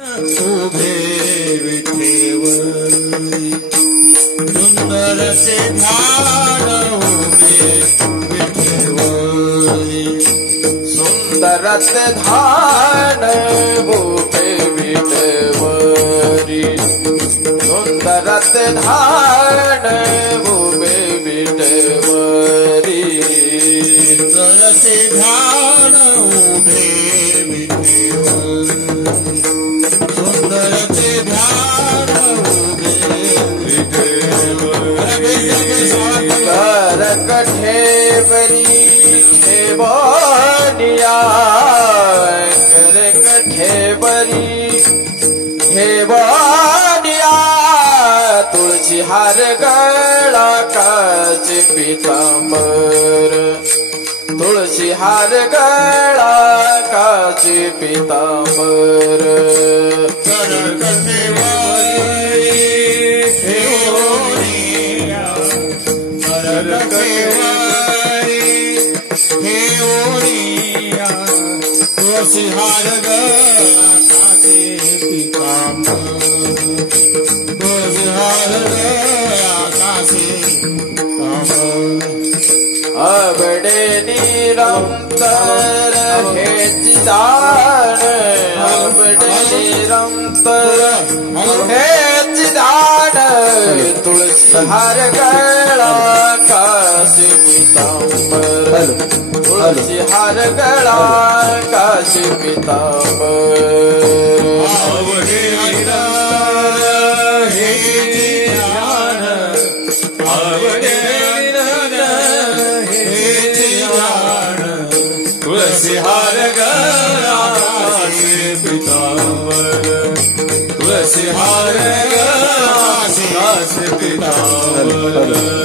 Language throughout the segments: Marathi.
उभे विठेवरी सुंदर से ध्यान उभे विठेवरी सुंदर से ध्यान उभे विठेवरी सुंदर से ध्यान उभे विठेवरी सुंदर से ध्यान उभे कठेवरी हेवानिया कर कठेवरी हेवानिया तुलसी हार गळा काच पीतांबर तुलसी हार गळा काच पीतांबर कर कठेवरी हेवानिया कर तुलसी हार गळा काचे पीतांबर तुलसी हार गळा काचे पीतांबर अबडे निरंतर हेच दान अबडे निरंतर हेच दान तुलसी हार गळा काचे पीतांबर तुलसी हार गळा काचे पीतांबर अवघे हे ध्यान अवघे तुलसी हार गळा काचे पीतांबर तुलसी हार गळा काचे पीतांबर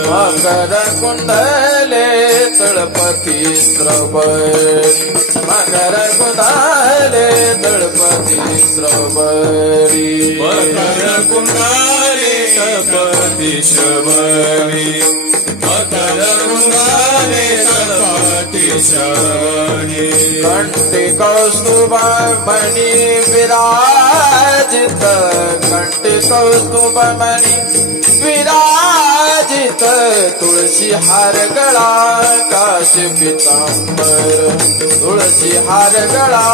मकर कुंडले तळपती श्रवणी मकर कुंडले तळपती श्रवणी मकर कुंडले तळपती श्रवणी मकर कुंडले तळपती श्रवणी कंठी कौस्तुभमणि विराजित कंठी कौस्तुभमणि विराजित तुलसी हार गळा काचे पीतांबर तुलसी हार गळा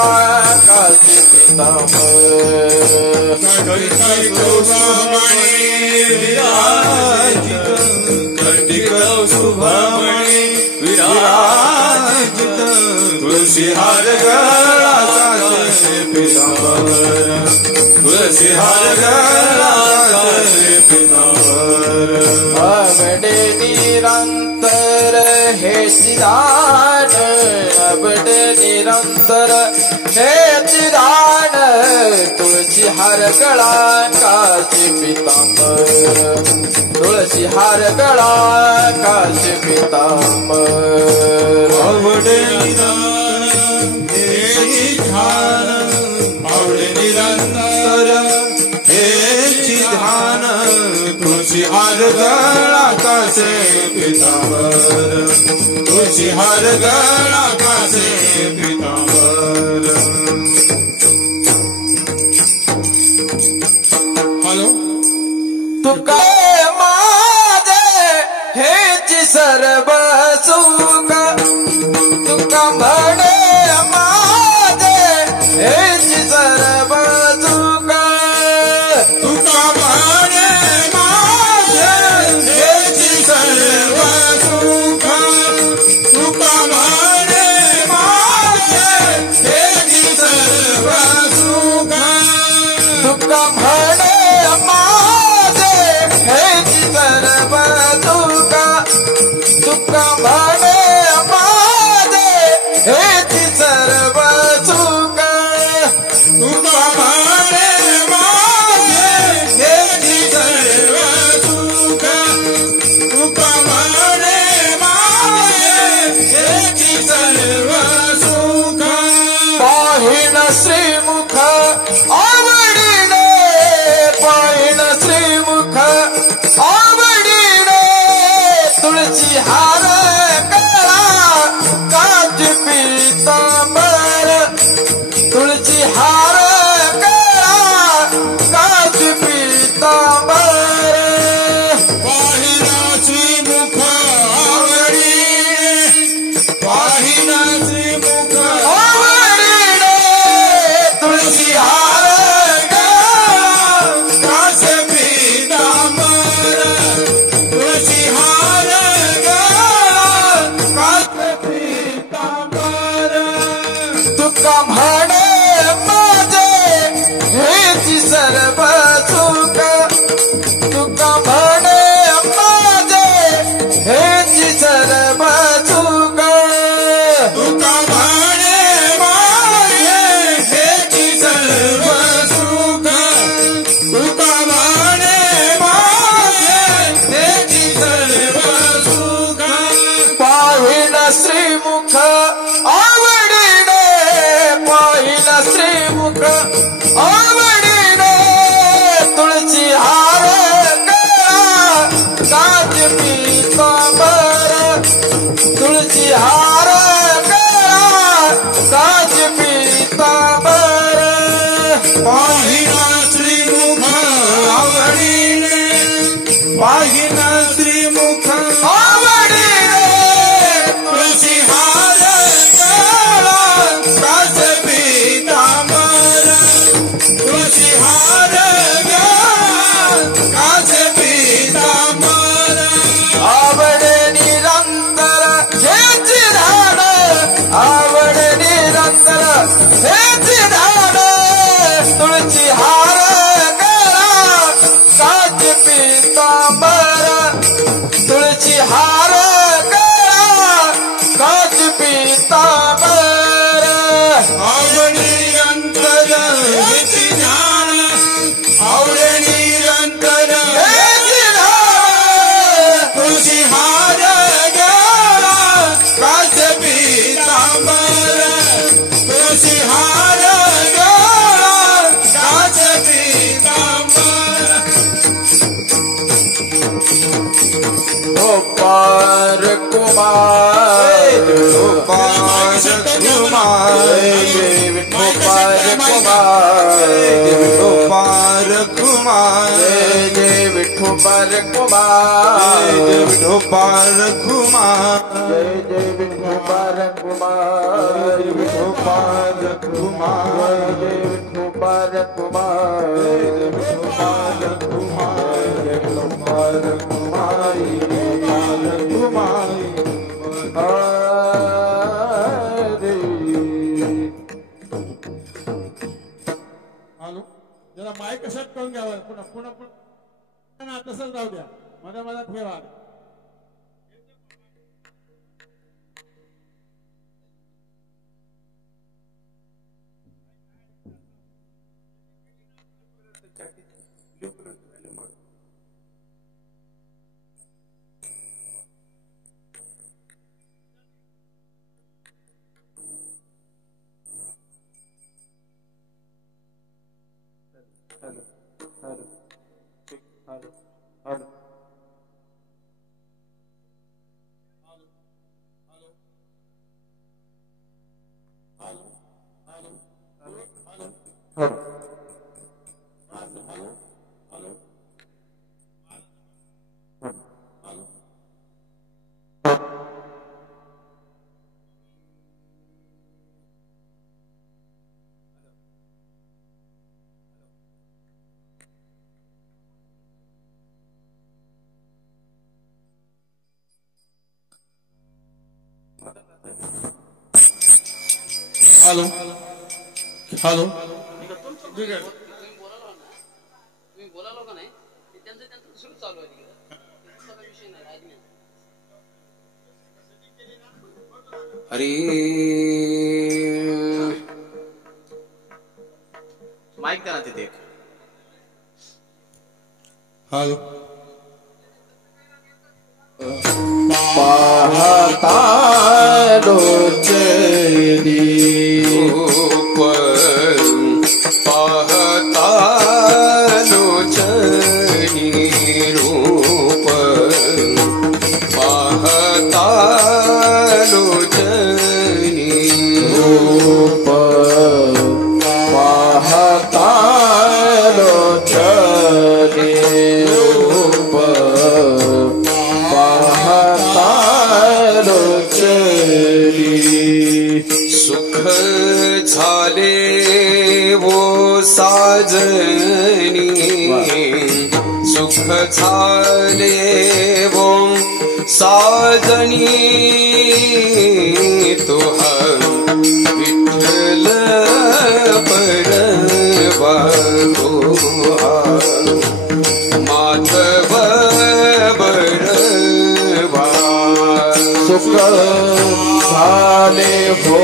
काचे पीतांबर कंठी कौस्तुभमणि विराजित कंठी कौस्तुभमणि विराजित तुलसी हार गळा काचे पीतांबर तुलसी हार गळा काचे पीतांबर अबडे निरंतर हेच दान अबडे निरंतर हेच दान तुलसी हार गळा काचे पीतांबर तुलसी हार गळा काचे पीतांबर अवडे ध्यान अवडे निरंतर हेच ध्यान तुलसी हार गळा काचे पीतांबर तुलसी हार गळा काचे पीतांबर हॅलो तुका माझे हेच सर्व सुख तुका म्हणे माझे हेच सर्व सुख तुका म्हणे माझे हेच सर्व सुख तुका म्हणे माझे हेच सर्व सुख तुका म्हणे माझे हेच सर्व सुख तुका म्हणे माझे हेच सर्व सुख तुका म्हणे माझे हेच सर्व सुख तुका म्हणे माझे हेच सर्व सुख पाहिण श्रीमुख आवडीने पाहिण सर्व सुख तुका म्हणे माझे हेची सर्व सुख तुका म्हणे माझे हेची सर्व सुख तुका म्हणे माझे हेची सर्व सुख पाहिन श्रीमुख आवडीने पाहिन श्रीमुख आवडीने तुळशी हार काच पीतांबर तुळशी हार काच पीतांबर पाहिना श्रीमुख आवडीने पाहिना श्रीमुख आवडीने तुळशी हार काळा काच पीतांबर तुळशी हार काच पीतांबर आवड निरंतर हेची धाड आवड निरंतर हेची धाड तुळशी हार काच पीतांबर तुळशी हार काच पीतांबर आवडी अंतर हेची ध्यान आवडी अंतर हेची ध्यान तुळशी हार गळा काच पीतांबर तुळशी हार गळा काच पीतांबर गोपाल कुमार गोपाल कुमार गोपाल कुमार गोपाल कुमार जय विठोबार कुमार गोपाल कुमार जय विठोबार कुमार गोपाल कुमार जय विठोबार कुमार गोपाल कुमार गोपाल कुमारी गोपाल कुमार हरे हॅलो जरा माईक कशात करून घ्यावं पुन्हा पुन्हा पुन्हा तसंच जाऊ द्या मध्ये मला ठेवा हॅलो हॅलो तुम्ही बोलालो का नाही त्यांचं सुरू चालू आहे तिकडे विषय नाही राजनीति अरे माईक द्या ना तिथे एक. हॅलो पाहता लोचनी रूप पाहता लोचनी रूप पाहता लोचनी रूप पाहता लोचनी रूप पाहता लोचनी सुख झाले वो साजनी सुख झाले वो साजनी तुहा विठ्ठल पर भरवा तोहा माधव भरवा सुख झाले हो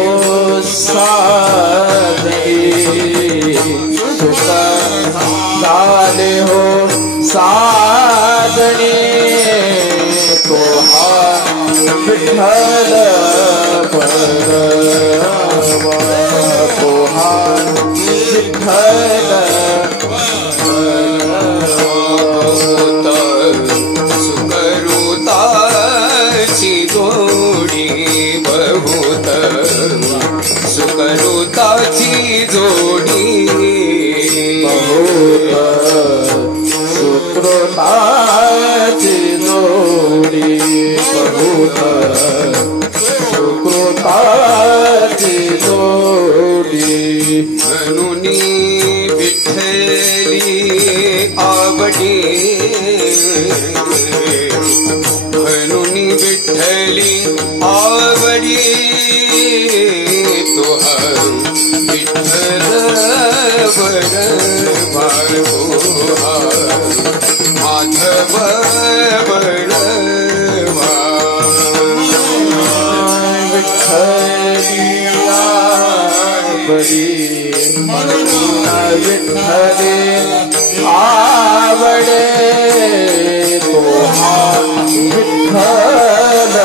साधने सुख झाले हो साधने तो हा विठ्ठल भरवा तो हा विठ्ठल सुकरुताची जोडी बहुत सुकरुताची जोडी बहुत सुकृताची जोडी बहुत सुकृताची जोडी म्हणून विठ्ठली आवडी म्हणून विठ्ठली आवडी तुहा विठ्ठल भरवा तुहा माधव भरवा विठ्ठली आवडी विठ्ठले आवडे तो हा विठ्ठल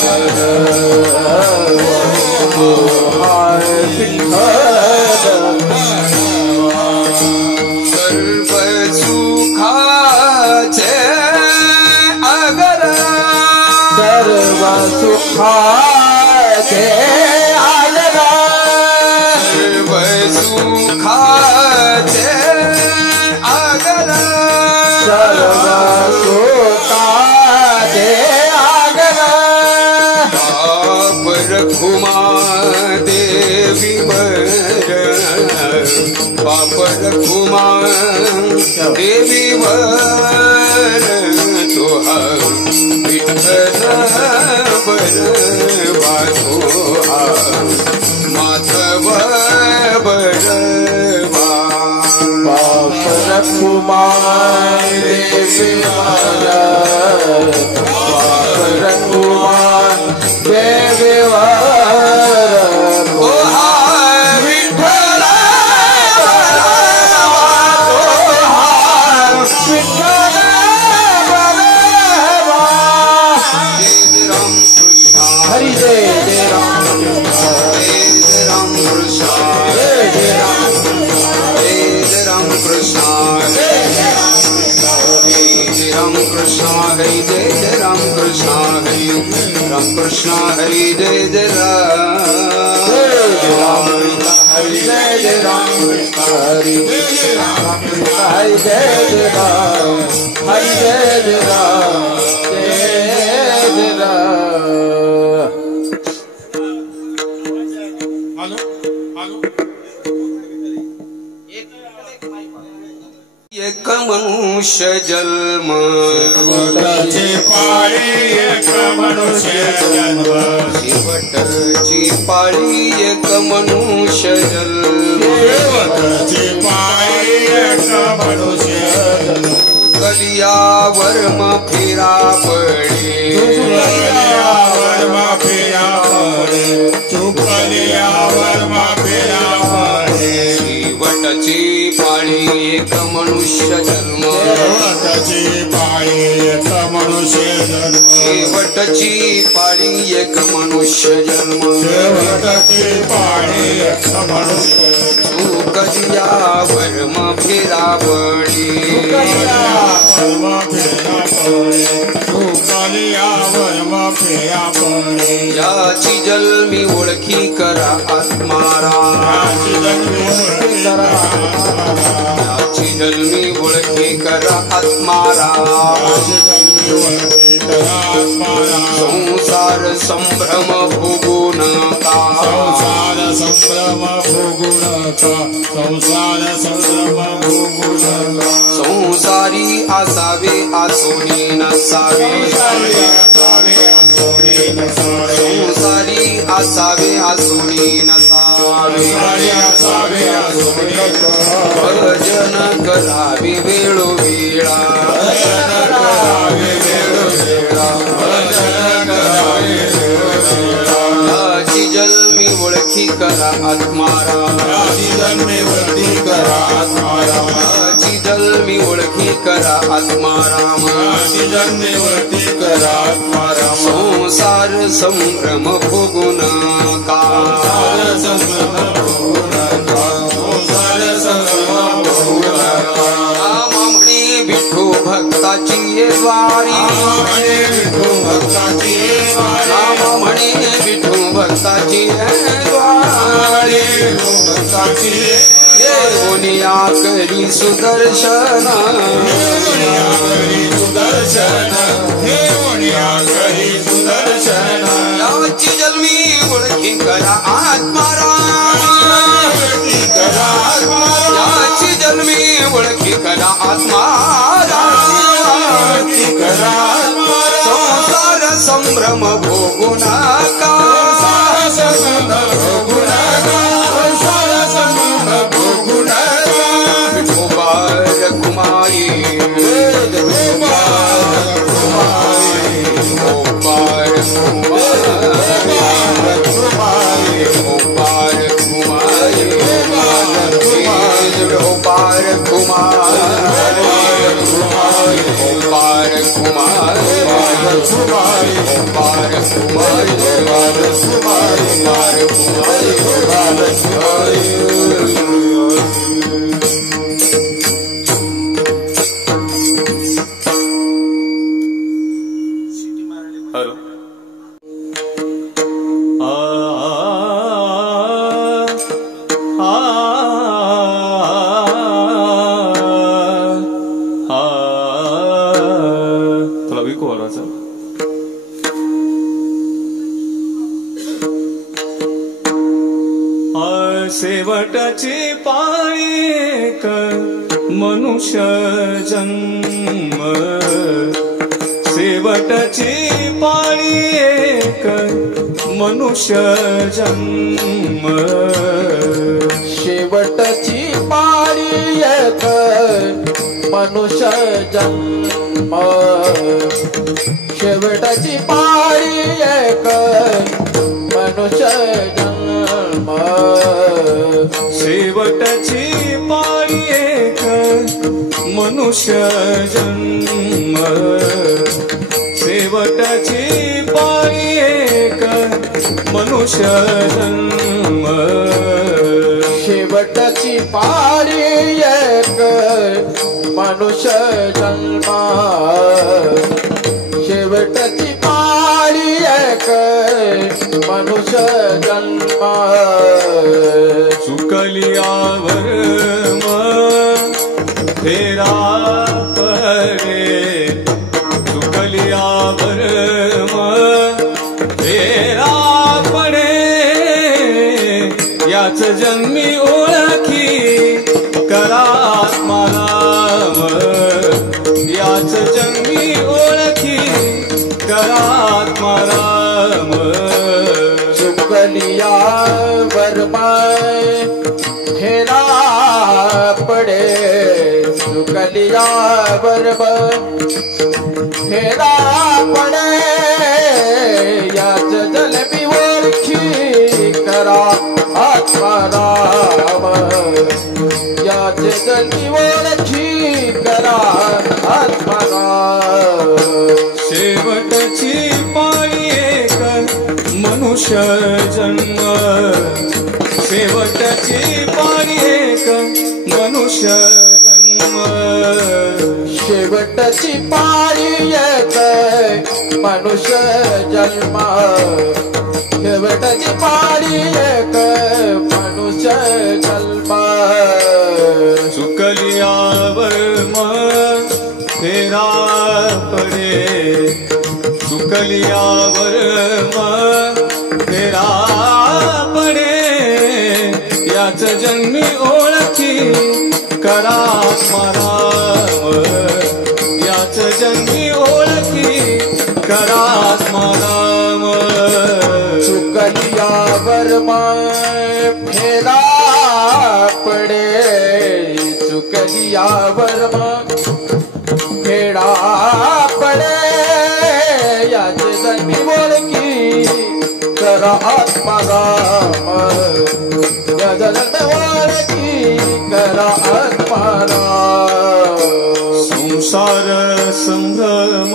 भरवा तो हा विठ्ठल सर्व सुखाचे अगर सर्व सुखाचे आलरा सर्व सुखाचे अगर सर्व सुखाचे आगरा बाप रखुमा देवी वर बाप रखुमा देवी वर तुहा विठ्ठल भरवा तुहा माधव भरवा बाप रखुमार देवी वर बाप रखुमार देवी वर तुहा विठ्ठल भरवा तुहा विठ्ठल भरवा राम कृष्ण हरी जय जय राम राम कृष्ण जय जय राम राम कृष्ण राम कृष्ण हरि जय जय राम कृष्ण हरि राम कृष्ण हरि जय जय राम हरि जय जय राम हरि राम हरि जय जय राम हरि जय जय राम जय जय राम हॅलो हॅलो एक मनुष्य जन्म शेवटाची पाळी एक मनुष्य जन्म शेवटची पाळी एक मनुष्य जन्म शेवटाची पाळी एक मनुष्य जन्म कलियावर फिरा पडे चुकलियावर माफिया पडे चुकलियावर माफिया पडे शेवटची पाळी एक मनुष्य जन्म शेवटाची पाळी एक मनुष्य जन्म शेवटची पाळी एक मनुष्य जन्म शेवटाची पाळी एक मनुष्य तू कलियावर फिरा पडे याची जन्मी ओळखी करा आत्माराम याची जन्मी ओळखी करा आत्माराम संसार संभ्रम भोगू नका संसार संभ्रम भोगू नका संसार संभ्रम भोगू नका संसारी असावे आसोनी नसावे संसारी असावे आसोनी नसावे आत्माराम जन्मी ओळखी करा आत्माराम जन्मी ओळखी करा आत्माराम जन्मी ओळखी करा आत्माराम संसार संभ्रम भोगू नका म्हणे विठू भक्ताची ये द्वारी नाम म्हणे विठू भक्ताची द्वारी कोणिया करी सुदर्शन याची जन्मी ओळखी करा आत्माराम याची जन्मी ओळखी करा आत्माराम संसार संभ्रम भोगू नका विठोबार कुमारी शेवटची पाळी एक मनुष्य जन्म शेवटची पाळी एक मनुष्य जन्म शेवटची पाळी एक मनुष्य जन्म शेवटची पाळी एक मनुष्य जन्म शेवटची पाळी एक मनुष्य जन्म शेवटची पाळी एक मनुष्य जन्म शेवटची पाळी एक मनुष्य जन्म शेवटची पाळी एक मनुष्य जन्म चुकलियावर फेरा पडे चुकलियावर फेरा पडे याच जन्मी ओळखी करा आत्माराम याच जन्मी ओळखी करा आत्माराम चुकलिया बरमाय फेरा पडे चुकलिया बरबर फेरा पडे याच जन्मी ओळखी करा आत्माराम याच जन्मी ओळखी करा आत्माराम शेवटची पाळी एक मनुष्य जन्म शेवटची पाळी एक मनुष्य जन्म शेवटची पाळी एक मनुष्य जन्म शेवटची पाळी एक मनुष्य जन्म चुकलियावर फेरा पडे चुकलियावर फेरा पडे याच जन्मी ओळखी करा आत्माराम याच जन्मी ओळखी करा आत्माराम चुकलियावर फेरा पडे चुकलियावर फेरा पडे याच जन्मी ओळखी करा आत्माराम जन्म ओळखी करा आत्मारा संसार संभ्रम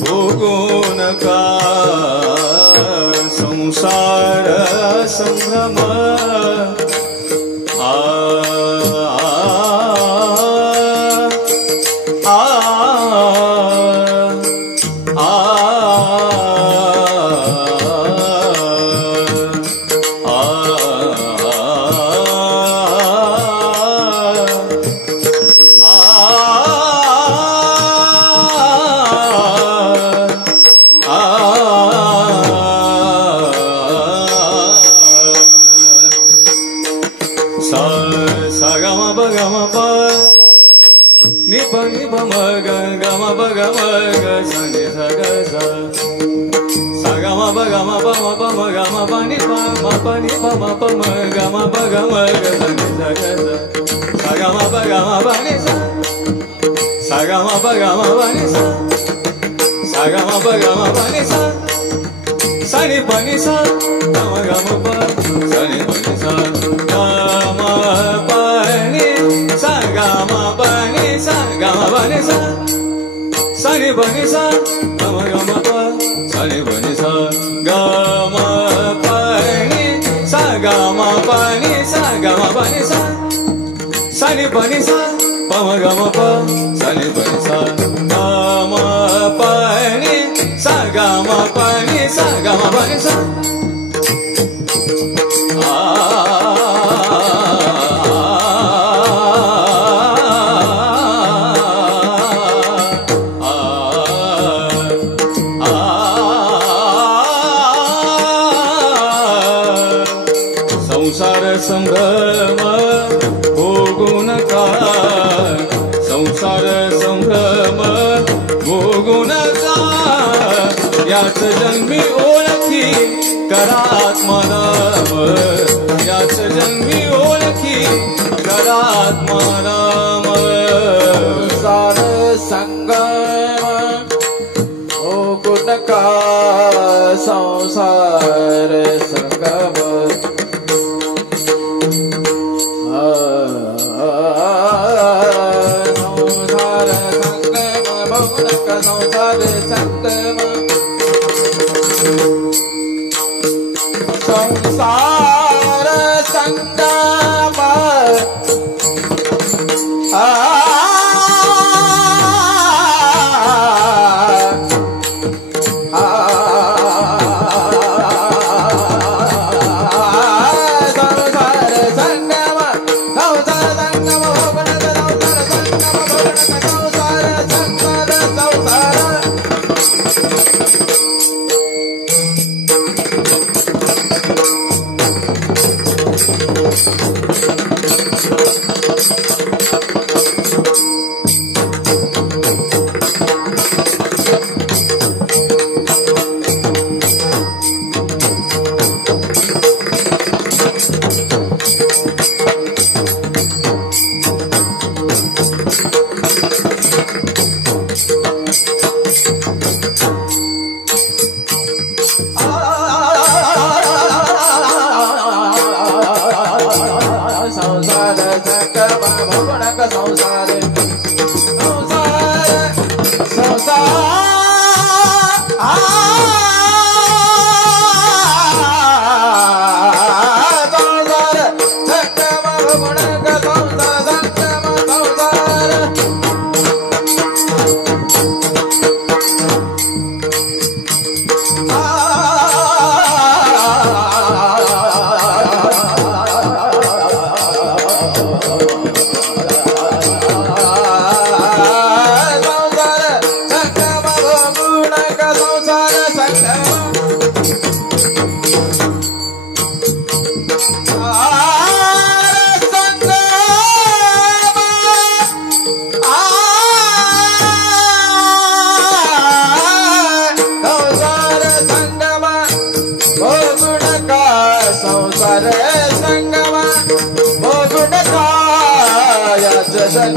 भोगू नका संसार संभ्रम Sani pani sa gama gama pa sani pani sa gama pani sa gama pani sa gama pani sa sani pani sa gama gama pa sani pani sa gama pani sa gama pani sa gama pani sa sani pani sa gama gama pa sani pani sa gama pani sa gama pani sa gama pani sa संसार संभ्रम भोगू नका संसार संभ्रम भोगू नका याच जन्मी ओळखी करा आत्माराम याच जन्मी ओळखी करा आत्माराम संसार संगम भोगू नका संसार संगम संसार संगम भोगू नका संसार संगम संसार संगम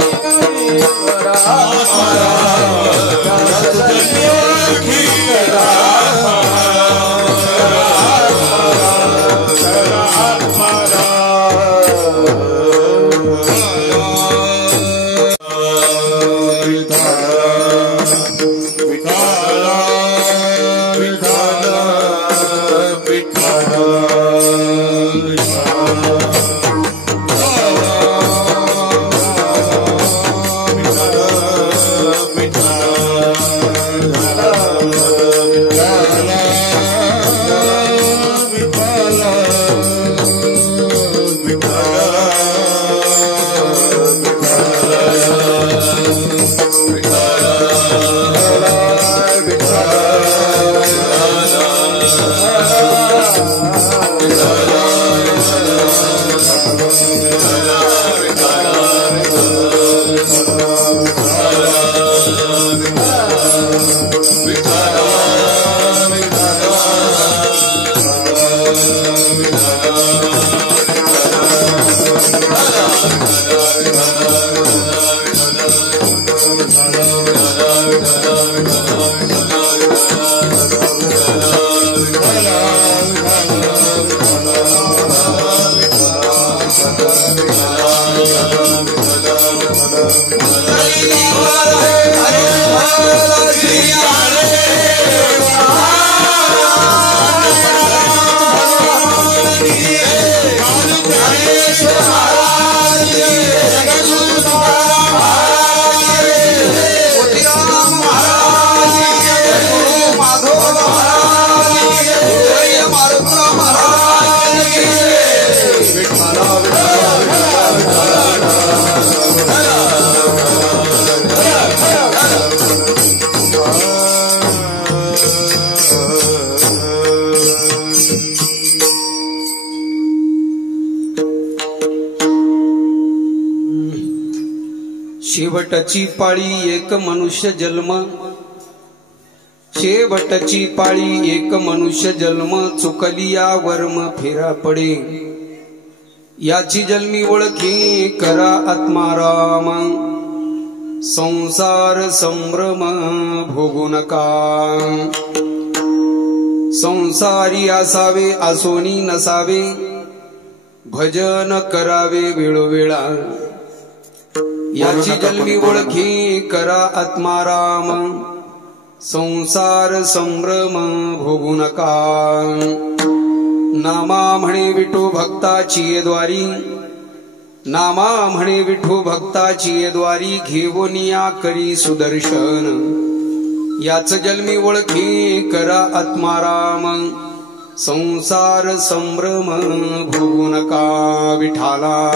Kara शेवटची पाळी एक मनुष्य जन्म, शेवटची पाळी एक मनुष्य जन्म, चुकली या वर्म फेरा पडे, याची जन्मी ओळखी करा आत्माराम, संसार संभ्रम भोगू नका, संसारी असावे असोनी नसावे, भजन करावे वेळोवेळा, याची जन्मी ओळखी करा आत्माराम, संसार संभ्रम भोगू नका, नामा म्हणे विठू भक्ताची द्वारी, नामा म्हणे विठू भक्ताची द्वारी, घेवोनिया करी सुदर्शन, याच जन्मी ओळखी करा आत्माराम, संसार संभ्रम भोगू नका विठाला.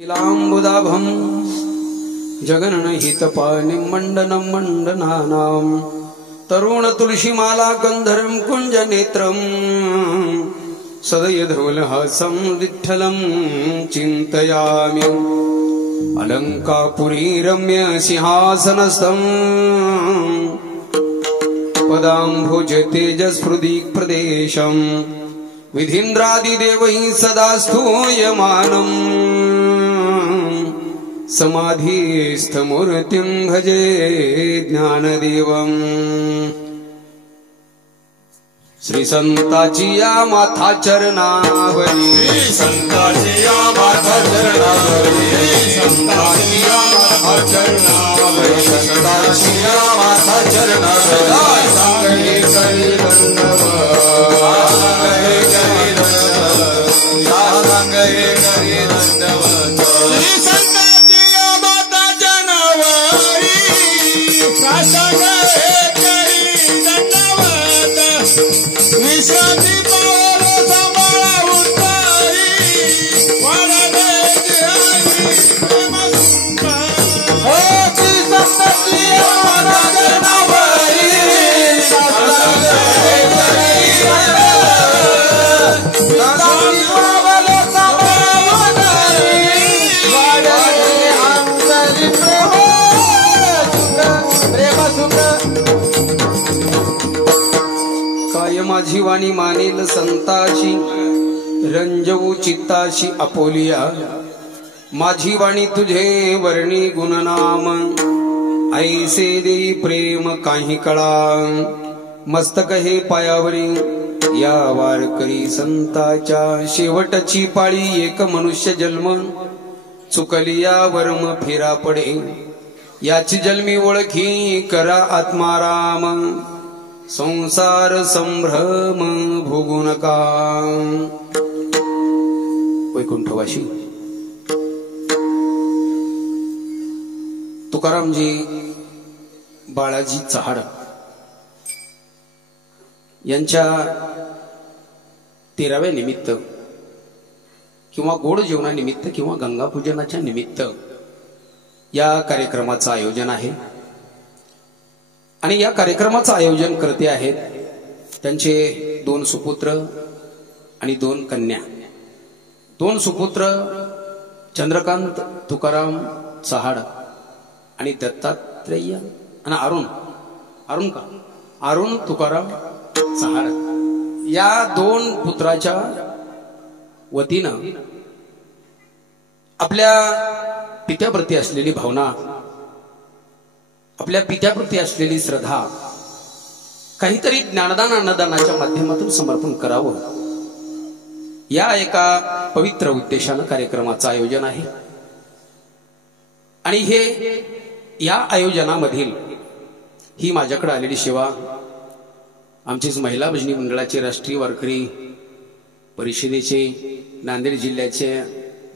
नीलाम्बुदाभं जगन्नहितपाणिं मण्डनं मण्डनानां, तरुण तुलसीमाला गन्धर्वं कुञ्जनेत्रं, सदयधवलहासं विठ्ठलं चिन्तयामि, अलङ्कापुरी रम्य सिंहासनस्थं, पदाम्भुज तेजस्फुदिक् प्रदेशं, विधीन्द्रादिदेवैः सदा स्तूयमानम्, समाधिस्थमूर्तिं भजे ज्ञानदेवम्. श्री संताची या माथा चरणावरी, श्री संताची या माथा चरणावरी, संताची या माथा चरणावरी, संताची या माथा चरणावरी, सांगे करी दंडवत, सांगे करी दंडवत, सांगे करी दंडवत. श्री संताची या माथा चरणावरी, सांगे करी दंडवत, विश्रांती पावलो सांभाळा उतारी, वाढायची आई प्रेमसुंदर. हो श्री संताची माता जनावरी, विश्रांती पावलो सांभाळा उतारी, वाढायची अंतरी प्रेमसुंदर. काय माझी वाणी मानेल संताची, रंजवू चित्ताशी आपोलिया, माझी वाणी तुझे वर्णी गुणनाम, ऐसे देई प्रेम काही कळा, मस्तक हे पायावरी या वारकरी संताच्या, शेवटची पाळी एक मनुष्य जन्म, चुकली या वर्म फेरा पडे, याची जन्मी ओळखी करा आत्माराम, संसार संभ्रम भोगू नका. वैकुंठवाशी तुकारामजी बाळाजी चहाड यांच्या 13व्या निमित्त किंवा गोड जेवणानिमित्त किंवा गंगापूजनाच्या निमित्त या कार्यक्रमाचं आयोजन आहे आणि या कार्यक्रमाचं आयोजन करते आहेत त्यांचे 2 सुपुत्र आणि 2 कन्या. 2 सुपुत्र चंद्रकांत तुकाराम चहाड आणि दत्तात्रेय आणि अरुण तुकाराम चहाड या 2 पुत्राच्या वतीनं आपल्या पित्याप्रती असलेली भावना, आपल्या पित्याप्रती असलेली श्रद्धा काहीतरी ज्ञानदान अन्नदानाच्या माध्यमातून समर्पण करावं या एका पवित्र उद्देशानं कार्यक्रमाचं आयोजन आहे. आणि हे या आयोजनामधील ही माझ्याकडे आलेली सेवा आमचीच महिला भजनी मंडळाचे राष्ट्रीय वारकरी परिषदेचे नांदेड जिल्ह्याचे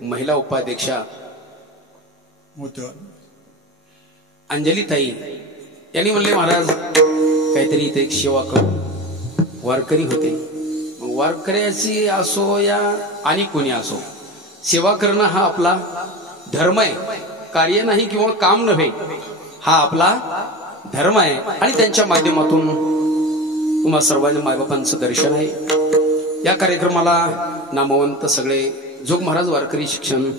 महिला उपाध्यक्षा अंजलीताई यांनी म्हणले महाराज काहीतरी इथे एक सेवा करू. वारकरी होते, वारकऱ्याची असो या आणि कोणी असो सेवा करणं हा आपला धर्म आहे, कार्य नाही किंवा काम नव्हे, हा आपला धर्म आहे. आणि त्यांच्या माध्यमातून तुम्हा सर्वांच्या मायबापांचं दर्शन आहे. या कार्यक्रमाला नामवंत सगळे जोग महाराज वारकरी शिक्षण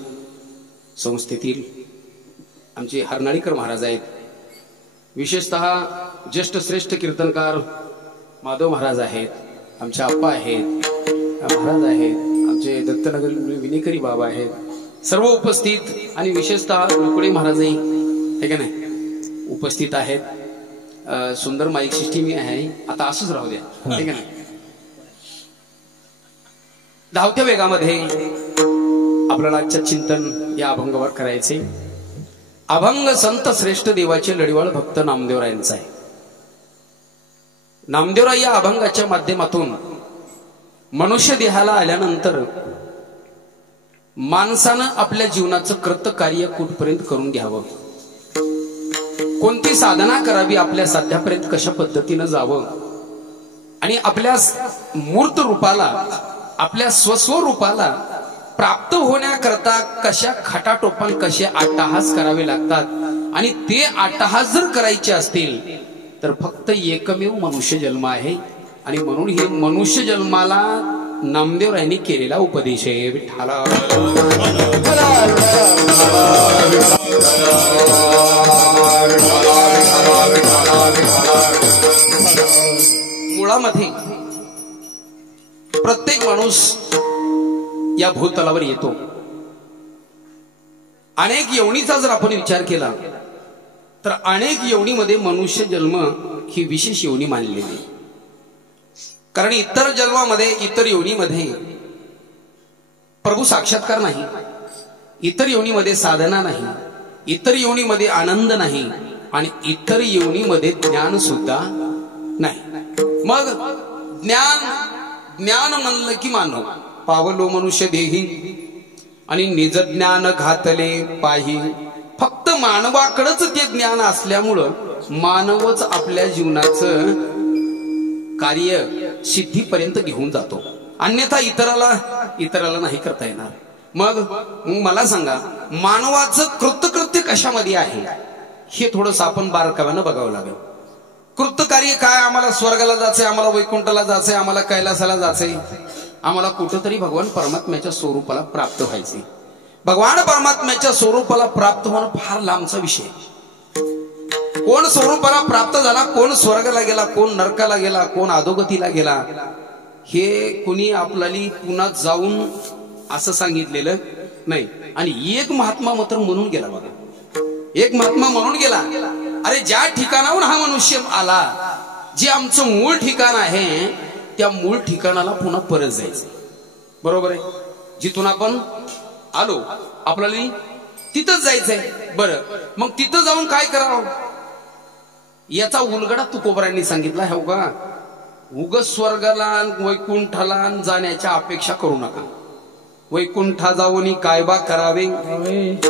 संस्थेतील आमचे हरनाळीकर महाराज आहेत. विशेषतः ज्येष्ठ श्रेष्ठ कीर्तनकार माधव महाराज आहेत, आमचे आप्पा आहेत, महाराज आहेत, आमचे दत्तनगर विनेकरी बाबा आहेत, सर्व उपस्थित आणि विशेषतः लोकडे महाराजही हे का नाही उपस्थित आहेत. सुंदर माईक सिस्टीम आहे, आता असंच राहू द्या हे का नाही. धावत्या वेगामध्ये आपल्याला आजच्या चिंतन या अभंगावर करायचे. अभंग संत श्रेष्ठ देवाचे लढीवाळ भक्त नामदेवरायांचा आहे. नामदेवराय या अभंगाच्या माध्यमातून मनुष्य देहाला आल्यानंतर माणसानं आपल्या जीवनाचं कृत कार्य कुठपर्यंत करून घ्यावं, कोणती साधना करावी, आपल्या साध्यापर्यंत कशा पद्धतीनं जावं आणि आपल्या मूर्त रूपाला, आपल्या स्वस्वरूपाला प्राप्त होण्याकरता कशा खटाटोपण, कसे अट्टहास करावे लागतात. आणि ते अट्टहास जर करायचे असतील तर फक्त एकमेव मनुष्य जन्म आहे. आणि म्हणून हे मनुष्य जन्माला नामदेवरायांनी केलेला उपदेश आहे. विठ्ठला मुळामध्ये प्रत्येक माणूस या भूतलावर येतो. अनेक योनीचा जर आपण विचार केला तर अनेक योनीमध्ये मनुष्य जन्म ही विशेष योनी मानलेली. कारण इतर जन्मामध्ये, इतर योनीमध्ये प्रभू साक्षात्कार नाही, इतर योनीमध्ये साधना नाही, इतर योनीमध्ये आनंद नाही आणि इतर योनीमध्ये ज्ञान सुद्धा नाही. मग ज्ञान म्हणलं की मानव पावलो मनुष्य देही आणि निज ज्ञान घातले पाही. फक्त मानवाकडच ते ज्ञान असल्यामुळं मानवच आपल्या जीवनाचं कार्य सिद्धीपर्यंत घेऊन जातो, अन्यथा इतराला नाही करता येणार. मग मला सांगा, मानवाचं कृतकृत्य कशामध्ये आहे हे थोडंसं आपण बारकाव्यानं बघावं लागेल. कृतकार्य काय? आम्हाला स्वर्गाला जायचंय, आम्हाला वैकुंठाला जायचंय, आम्हाला कैलासाला जायचंय, आम्हाला कुठंतरी भगवान परमात्म्याच्या स्वरूपाला प्राप्त व्हायचे. भगवान परमात्म्याच्या स्वरूपाला प्राप्त होणं फार लांबचा विषय. कोण स्वरूपाला प्राप्त झाला, कोण स्वर्गाला गेला, कोण नरकाला गेला, कोण अधोगतीला गेला, हे कुणी आपल्याला पुन्हा जाऊन असं सांगितलेलं नाही. आणि एक महात्मा मात्र म्हणून गेला बघा, एक महात्मा म्हणून गेला, अरे ज्या ठिकाणाहून हा मनुष्य आला, जे आमचं मूळ ठिकाण आहे त्या मूळ ठिकाणाला पुन्हा परत जायचं. बरोबर आहे? जिथून आपण आलो आपल्याला तिथंच जायचंय. बरं, मग तिथं जाऊन काय करावं याचा उलगडा तुकोबरांनी सांगितला. हे का उगच स्वर्गाला वैकुंठाला जाण्याच्या अपेक्षा करू नका. वैकुंठा जाऊन काय बा करावे,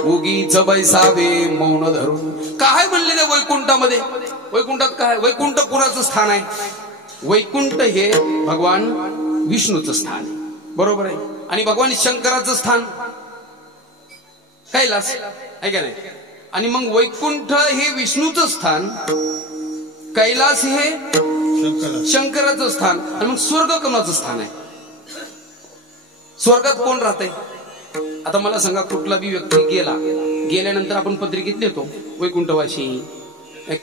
उगीच बैसावे मौन धरून. काय म्हणले त्या वैकुंठामध्ये? वैकुंठात काय? वैकुंठ कुणाचं स्थान आहे? वैकुंठ हे भगवान विष्णूचं स्थान आहे, बरोबर आहे. आणि भगवान शंकराचं स्थान कैलास आहे का नाही. आणि मग वैकुंठ हे विष्णूचं स्थान, कैलास हे शंकराचं स्थान, आणि मग स्वर्ग कोणाचं स्थान आहे. स्वर्गात कोण राहतंय. आता मला सांगा, कुठला बी व्यक्ती गेल्यानंतर आपण पत्रिकेत लिहितो वैकुंठवासी,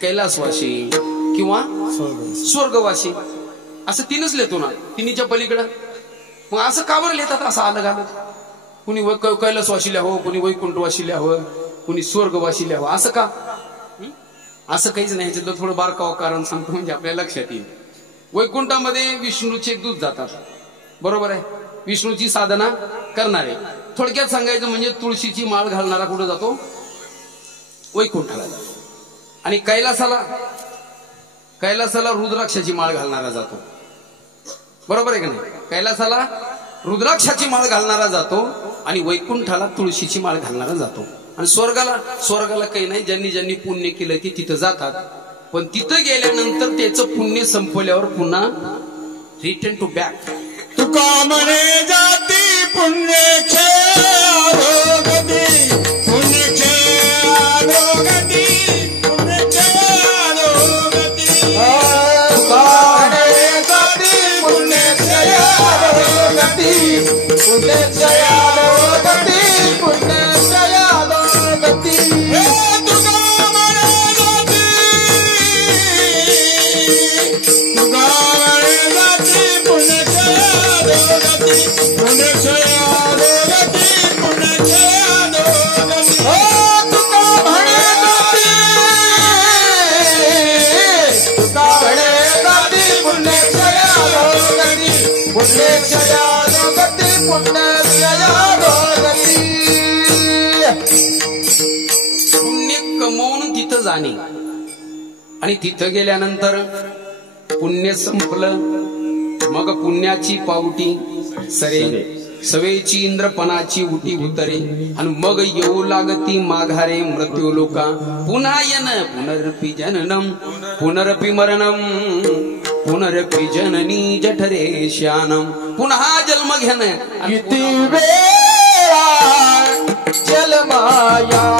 कैलासवासी किंवा स्वर्गवासी, असं तीनच लिहितो ना, तिन्हीच्या पलीकडं. मग असं का बरं लिहितात असं अलग अलग. कुणी कैलासवाशी लिहावं, कुणी वैकुंठवाशी लिहावं, कुणी स्वर्गवाशी लिहावं, असं का. असं काहीच नाही. ह्याच्यातलं थोडं बारकावं कारण सांगतो म्हणजे आपल्या लक्षात येईल. वैकुंठामध्ये विष्णूचे दूत जातात, बरोबर आहे. विष्णूची साधना करणारे. थोडक्यात सांगायचं म्हणजे तुळशीची माळ घालणारा कुठं जातो, वैकुंठाला जातो. आणि कैलासाला रुद्राक्षाची माळ घालणारा जातो, बरोबर आहे का नाही. कैलासाला रुद्राक्षाची माळ घालणारा जातो आणि वैकुंठाला तुळशीची माळ घालणारा जातो. आणि स्वर्गाला काही नाही, ज्यांनी पुण्य केलं ते तिथं जातात. पण तिथं गेल्यानंतर त्याचं पुण्य संपल्यावर पुन्हा रिटर्न टू बॅक. तुका म्हणे जाती पुण्यक्षय अधोगती, पुण्यक्षय अधोगती, पुण्यक्षय अधोगती. तुका म्हणे जाती पुण्यक्षय अधोगती, पुण्यक्षय अधोगती, पुण्यक्षय अधोगती. तुका म्हणे जाती, तुका म्हणे जाती पुण्यक्षय अधोगती, पुण्यक्षय अधोगती, पुण्यक्षय अधोगती. तुका म्हणे जाती, तुका म्हणे जाती पुण्यक्षय अधोगती, पुण्यक्षय अधोगती, पुण्यक्षय अधोगती. पुण्य कमवून तिथं जाणे आणि तिथं गेल्यानंतर पुण्य संपलं, मग पुण्याची पावटी सरे, सवेची इंद्रपणाची उटी उतरे, आणि मग येऊ लागती माघारे मृत्यू लोका. पुन्हा येन पुनरपी जननम, पुनरपी मरणम, पुनरपी जननी जठरे श्यानम. पुन्हा जन्म घेणं. किती वेळा जन्मायावे,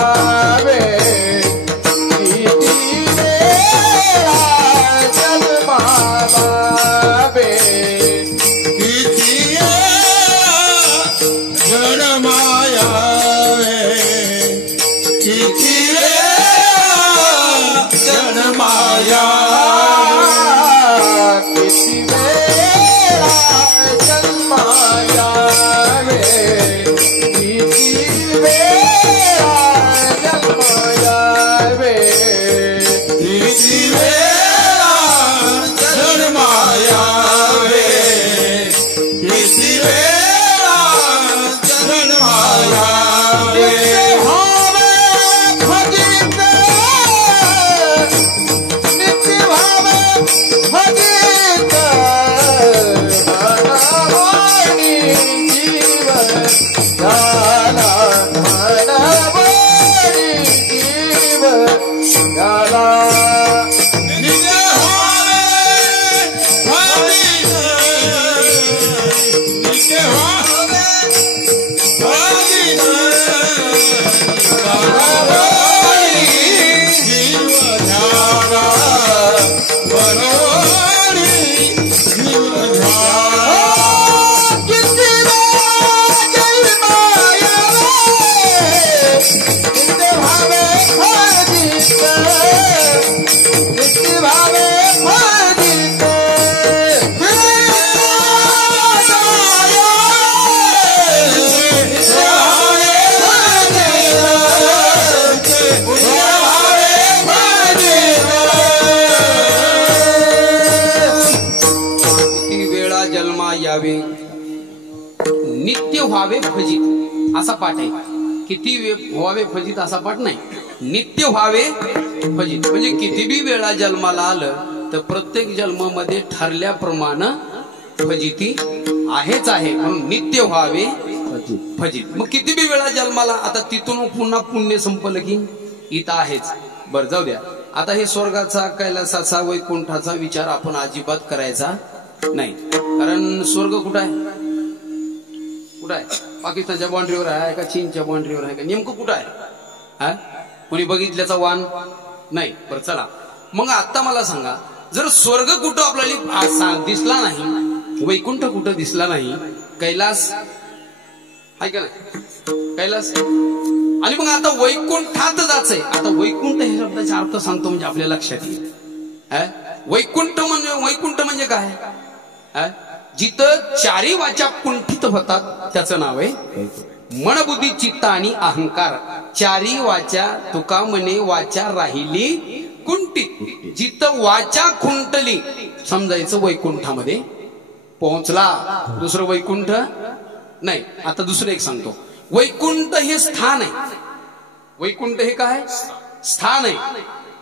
किती वेळा जन्मावे, किती जन्मायावे, किती जन्माया, किती वेळा जन्मायावे, किती वेळा जन्मायावे, किती वेळा जन्मायावे, किती वेळा जन्मायावे. नित्य भाव भजित, मनवाणी जीवन झाला, मनवाणी जीवन झाला. नित्य भावे भजित, नित्य भावे भजित, मनवाणी जीवन झाला, मनवाणी जीवन झाला. किती जन्मायावे, नित्य भावे भजित, नित्य भावे भजित. किती वेळा जन्मा यावे, नित्य व्हावे फजित असा पाठ आहे. किती व्हावे फजित असा पाठ नाही, नित्य व्हावे फजित. म्हणजे किती बी वेळा जन्माला आलं तर प्रत्येक जन्मामध्ये ठरल्याप्रमाणे फजिती आहेच आहे, म्हणून नित्य व्हावे फजित. मग किती बी वेळा जन्माला, आता तिथून पुन्हा पुण्य संपलं की इथं आहेच. बरं जाऊ द्या. आता हे स्वर्गाचा कैलासाचा वैकुंठाचा विचार आपण अजिबात करायचा नाही. कारण स्वर्ग कुठं आहे? कुठं आहे? पाकिस्तानच्या बाउंड्रीवर आहे का चीनच्या बाउंड्रीवर आहे का? नेमकं कुठं आहे? हा, कोणी बघितल्याचा वाण नाही. बरं चला मग आता मला सांगा, जर स्वर्ग कुठं आपल्याला दिसला नाही, वैकुंठ कुठं दिसला नाही, कैलास आहे का नाही? कैलास. आणि मग आता वैकुंठात जायचंय. आता वैकुंठ हे शब्दाचा अर्थ सांगतो म्हणजे आपल्या लक्षात येईल. वैकुंठ म्हणजे काय? जिथं चारी वाचा कुंठित होतात त्याचं नाव आहे मन, बुद्धी, चित्त आणि अहंकार. चारी वाचा तुका म्हणे वाचा राहिली कुंठित. जिथं वाचा खुंटली समजायचं वैकुंठामध्ये पोहोचला. दुसरं वैकुंठ नाही. आता दुसरं एक सांगतो. वैकुंठ हे स्थान आहे. वैकुंठ हे काय? स्थान आहे.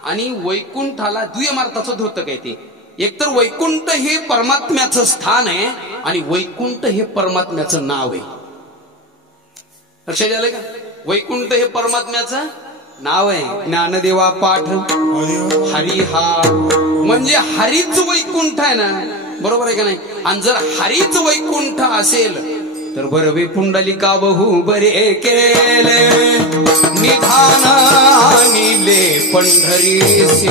आणि वैकुंठाला द्विअर्थाचं धोतं काय ते? एकतर वैकुंठ हे परमात्म्याचं स्थान आहे आणि वैकुंठ हे परमात्म्याचं नाव आहे. लक्षात आलं का? वैकुंठ हे परमात्म्याचं नाव आहे. ज्ञानदेवा पाठ हरी हा म्हणजे हरीच वैकुंठ आहे ना, बरोबर आहे का नाही? आणि जर हरीच वैकुंठ असेल तर बरवे पुंडलिका बहु बरे केले निधान आणिले पंढरीसे.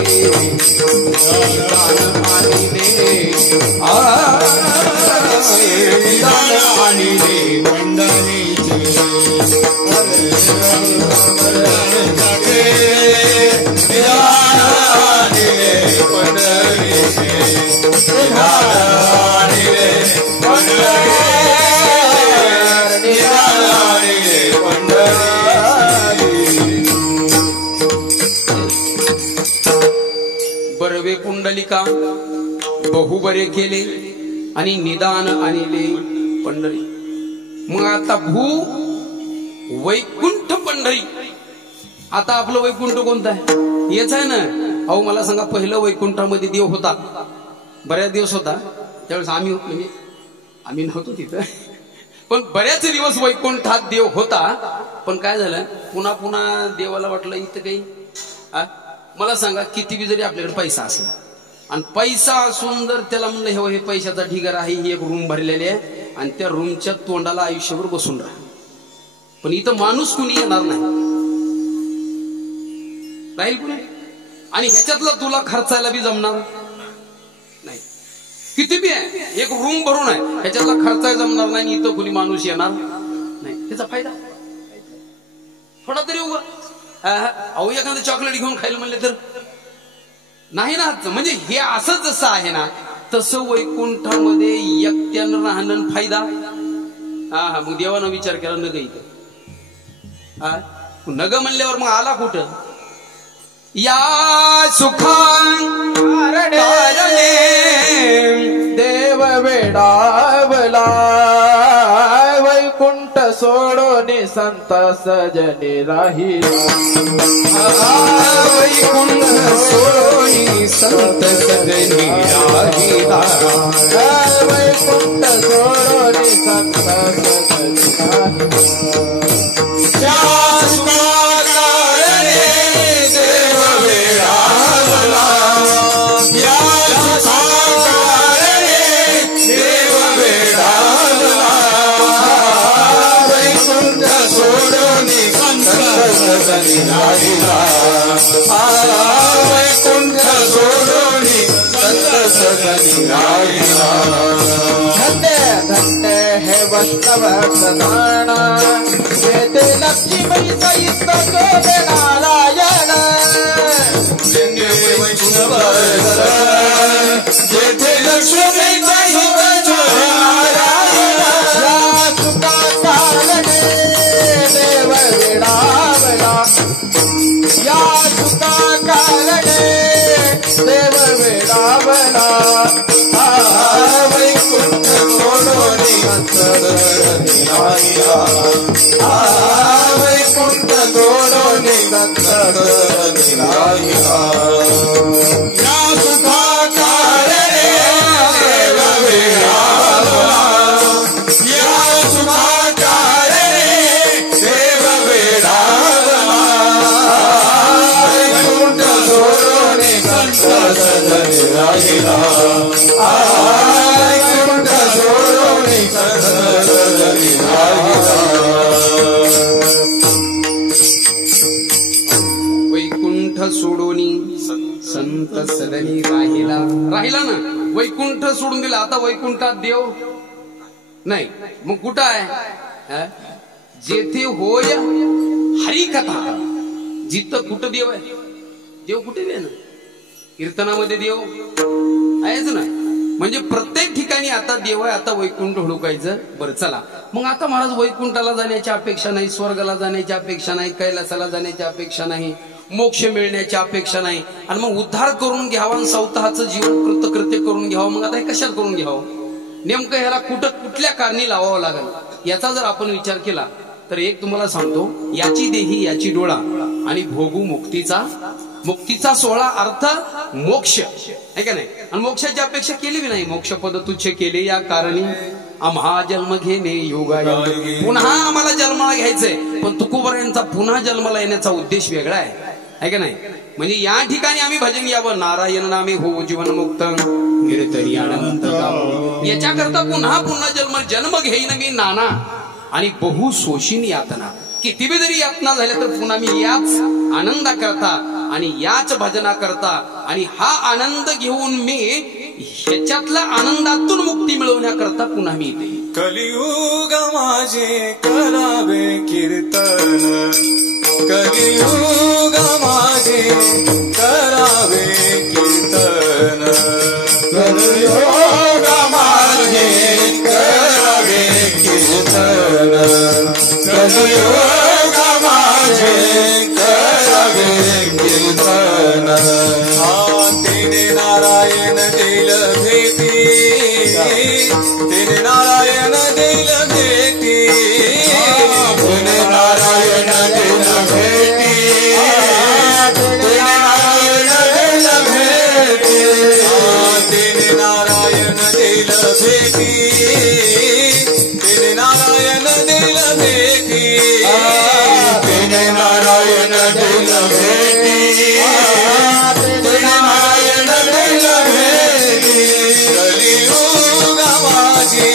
निधान आणिले पंढरीचे. बरवे पुंडलिका बहु बरे केले आणि निदान आणले पंढरी. मग आता भू वैकुंठ पंढरी. आता आपलं वैकुंठ कोणतं आहे? हेच आहे ना. अहो मला सांगा, पहिलं वैकुंठामध्ये देव होता, बऱ्याच दिवस होता. त्यावेळेस आम्ही नव्हतो तिथं, पण बऱ्याच दिवस वैकुंठात देव होता. पण काय झालं, पुन्हा पुन्हा देवाला वाटलं इथं काही. मला सांगा, किती बी जरी आपल्याकडे पैसा असला आणि पैसा असून जर त्याला म्हणलं हे पैशाचा ढिगार आहे, ही एक रूम भरलेली आहे आणि त्या रूमच्या तोंडाला आयुष्यभर बसून राहा, पण इथं माणूस कुणी येणार नाही, राहील कुणी. आणि ह्याच्यातला तुला खर्चायला बी जमणार नाही. किती बी आहे, एक रूम भरून आहे, ह्याच्यातला खर्चायला जमणार नाही, इथं कुणी माणूस येणार नाही. त्याचा फायदा थोडा तरी उगा. अहो एखादं चॉकलेट घेऊन खायला म्हणले तर नाही ना. म्हणजे हे असं जसं आहे ना, तसं वैकुंठामध्ये एकट्यानं राहणं फायदा. हा मग देवानं विचार केला नग इथं. नग म्हणल्यावर मग आला कुठं? या सुखारणे देव वेडावला वैकुंठ सोडोनी संत सजनी राहिला. वैकुंठ सोडोनी संत सजनी राहिला. वैकुंठ सोडोनी संत सजनी राहिला. वैकुंठ सोडोनी संत सजनी राहिला. धन्य धन्य हे वैष्णव सदाना, येथे लक्ष्मी सहित गोदे नारायण. जेथे लक्ष्मी सहित नारायण. या सुखा कारणे देव वेडावला. या सुखा कारणे देव वेडावला. वैकुंठ सोडोनी संत सजनी राहिला. वैकुंठ सोडोनी संत सजनी राहिला. या सुखा कारणे देव वेडावला. या सुखा कारणे देव वेडावला. वैकुंठ सोडोनी राहिला वैकुंठ सोडून संत सदरी राहिला वैकुंठ सोडून संत सदनी राहिला राहिला ना वैकुंठ सोडून दिला आता वैकुंठात देव नाही मग कुठं आहे जेथे होय हरिकथा जिथं कुठं देव आहे देव कुठे आहे ना कीर्तनामध्ये देव आहेच ना म्हणजे प्रत्येक ठिकाणी आता देव आहे आता वैकुंठ हुडकायचं बरं चला मग आता महाराज वैकुंठाला जाण्याची अपेक्षा नाही स्वर्गाला जाण्याची अपेक्षा नाही कैलासाला जाण्याची अपेक्षा नाही मोक्ष मिळण्याची अपेक्षा नाही आणि मग उद्धार करून घ्यावा आणि स्वतःचं जीवन कृतकृत्य करून घ्यावं मग आता हे कशात करून घ्यावं नेमकं ह्याला कुठल्या कारणी लावावं लागेल याचा जर आपण विचार केला तर एक तुम्हाला सांगतो याची देही याची डोळा आणि भोगू मुक्तीचा सोहळा अर्थ मोक्ष आहे का नाही आणि मोक्षाची अपेक्षा केली बी नाही मोक्ष पद तुच्छ केले या कारणी आम्हा जन्म घेणे योगा पुन्हा आम्हाला जन्माला घ्यायचंय पण तुकोबरायांचा पुन्हा जन्माला येण्याचा उद्देश वेगळा आहे का नाही म्हणजे या ठिकाणी आम्ही भजन घ्यावं नारायण नामे हो जीवन मुक्त कीर्तनी अनंत याच्याकरता पुन्हा जन्म घेईन मी नाना आणि बहु सोशीन यातना किती बी जरी यातना झाल्या तर पुन्हा मी याच आनंदा करता आणि याच भजना करता आणि हा आनंद घेऊन मी ह्याच्यातला आनंदातून मुक्ती मिळवण्याकरता पुन्हा मी येते कलियुग माझे करावे कीर्तन कलियुग माझे करावे कीर्तन कलियुग माझे करावे कीर्तन कलियुग माझे करावे कीर्तन तेने नारायण दिल भेटी तेने नारायण दिल भेटी तेने नारायण दिल भेटी तेने नारायण दिल भेटी तेने नारायण दिल भेटी तेने नारायण दिल भेटी तेने नारायण दिल भेटी तेने नारायण दिल भेटी कलियुग माझे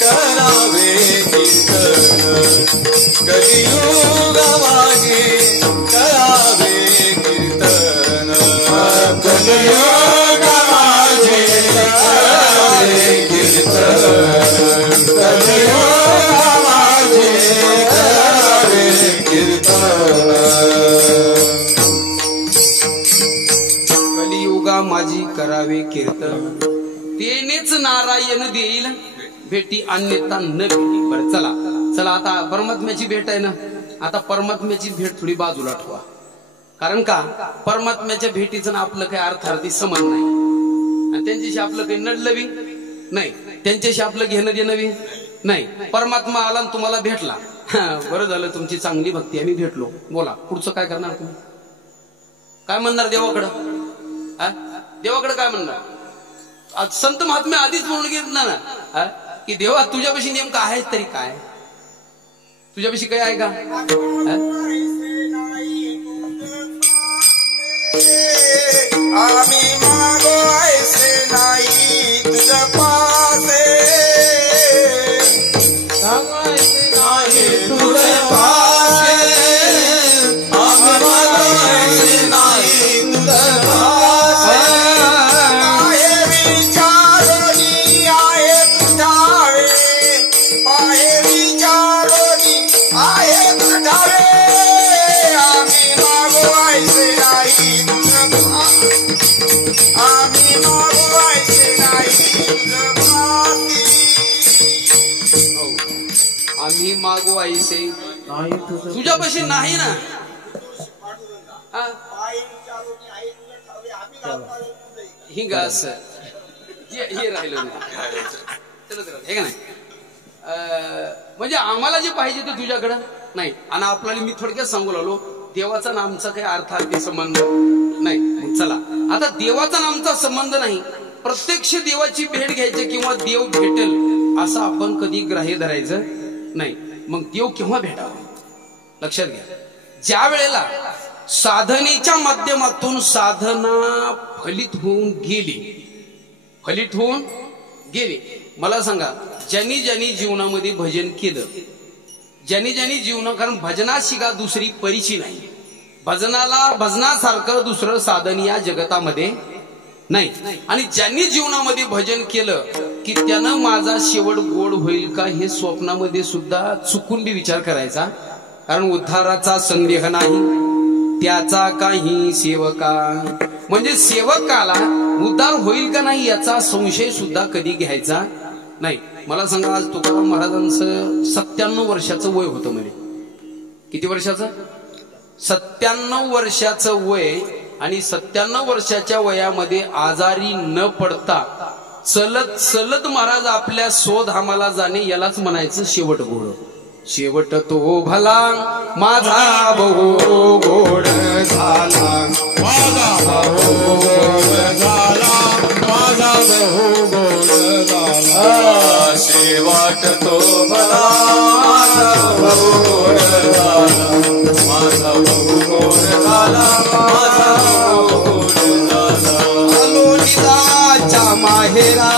करावे कीर्तन कलियुग माझे करावे कीर्तन कलियुग माझे करावे कीर्तन कलियुग माझे करावे कीर्तन कलियुगा माझी करावे कीर्तन तेनेच नारायण देईल भेटी अन्यथा न भेटी बरं चला आता परमात्म्याची भेट आहे ना आता परमात्म्याची भेट थोडी बाजूला ठेवा कारण का परमात्म्याच्या भेटीचं ना आपलं काही अर्थार्थी संबंध नाही आणि त्यांच्याशी आपलं काही नडलं बी नाही त्यांच्याशी आपलं घेणं देणं बी नाही परमात्मा आला आणि तुम्हाला भेटला बरं झालं तुमची चांगली भक्ती आम्ही भेटलो बोला पुढचं काय करणार तुम्ही काय म्हणणार देवाकडं देवाकडे काय म्हणणार संत महात्मे आधीच म्हणून घेतला ना की देवा तुझ्यापाशी नेमकं आहे तरी काय तुझ्यापाशी काय आहे का आम्ही मागवायचे नाही तुझ्या पासे सांगायचे नाही तुझ्या पासे आम्ही मागवायचे नाही तुझ्या पासे आहे विचारोनी आहे तुझावे आहे विचारोनी आहे तुझावे आम्ही मागवायचे नाही आम्ही मागवायचे नाही आम्ही मागवायचे तुझ्यापाशी नाही ना हिंग असं हे राहिलं हे का नाही म्हणजे आम्हाला जे पाहिजे ते तुझ्याकडं नाही आणि आपल्याला मी थोडक्यात सांगू लागलो देवाचा नामचा काही अर्थार्थी संबंध नाही चला आता देवाचा नामचा संबंध नाही प्रत्यक्ष देवाची भेट घ्यायची किंवा देव भेटेल असं आपण कधी ग्राह्य धरायचं नाही मग देव केव्हा भेटावा लक्षात घ्या ज्या वेळेला साधनेच्या माध्यमातून साधना फलित होऊन गेली फलित होऊन गेले. मला सांगा, ज्यांनी ज्यांनी जीवनामध्ये भजन केलं, ज्यांनी ज्यांनी कारण भजनाशिगा दुसरी परिची नाही. भजनासारखं दुसरं साधन या जगतामध्ये नाही. आणि ज्यांनी जीवनामध्ये भजन केलं की त्यानं माझा शेवट गोड होईल का हे स्वप्नामध्ये सुद्धा चुकून बी विचार करायचा. कारण उद्धाराचा संदेह नाही त्याचा काही सेवका. म्हणजे सेवकाला उद्धार होईल का नाही याचा संशय सुद्धा कधी घ्यायचा नाही. मला सांगा, आज तुकाराम महाराजांचं 97 वर्षाचं वय होतं. म्हणे किती वर्षाचं? 97 वर्षाचं वय. आणि 97 वर्षाच्या वयामध्ये आजारी न पडता चलत चलत महाराज आपल्या स्वधामाला जाणे यालाच म्हणायचं शेवट गोड. शेवट तो भला माझा बहु गोड झाला, माझा बहु गोड झाला, माझा बहु गोड झाला. शेवट तो भला माझा बहु गोड झाला, माझा बहु गोड झाला, माझा बहु गोड झाला. आलो निजाच्या माहेरा,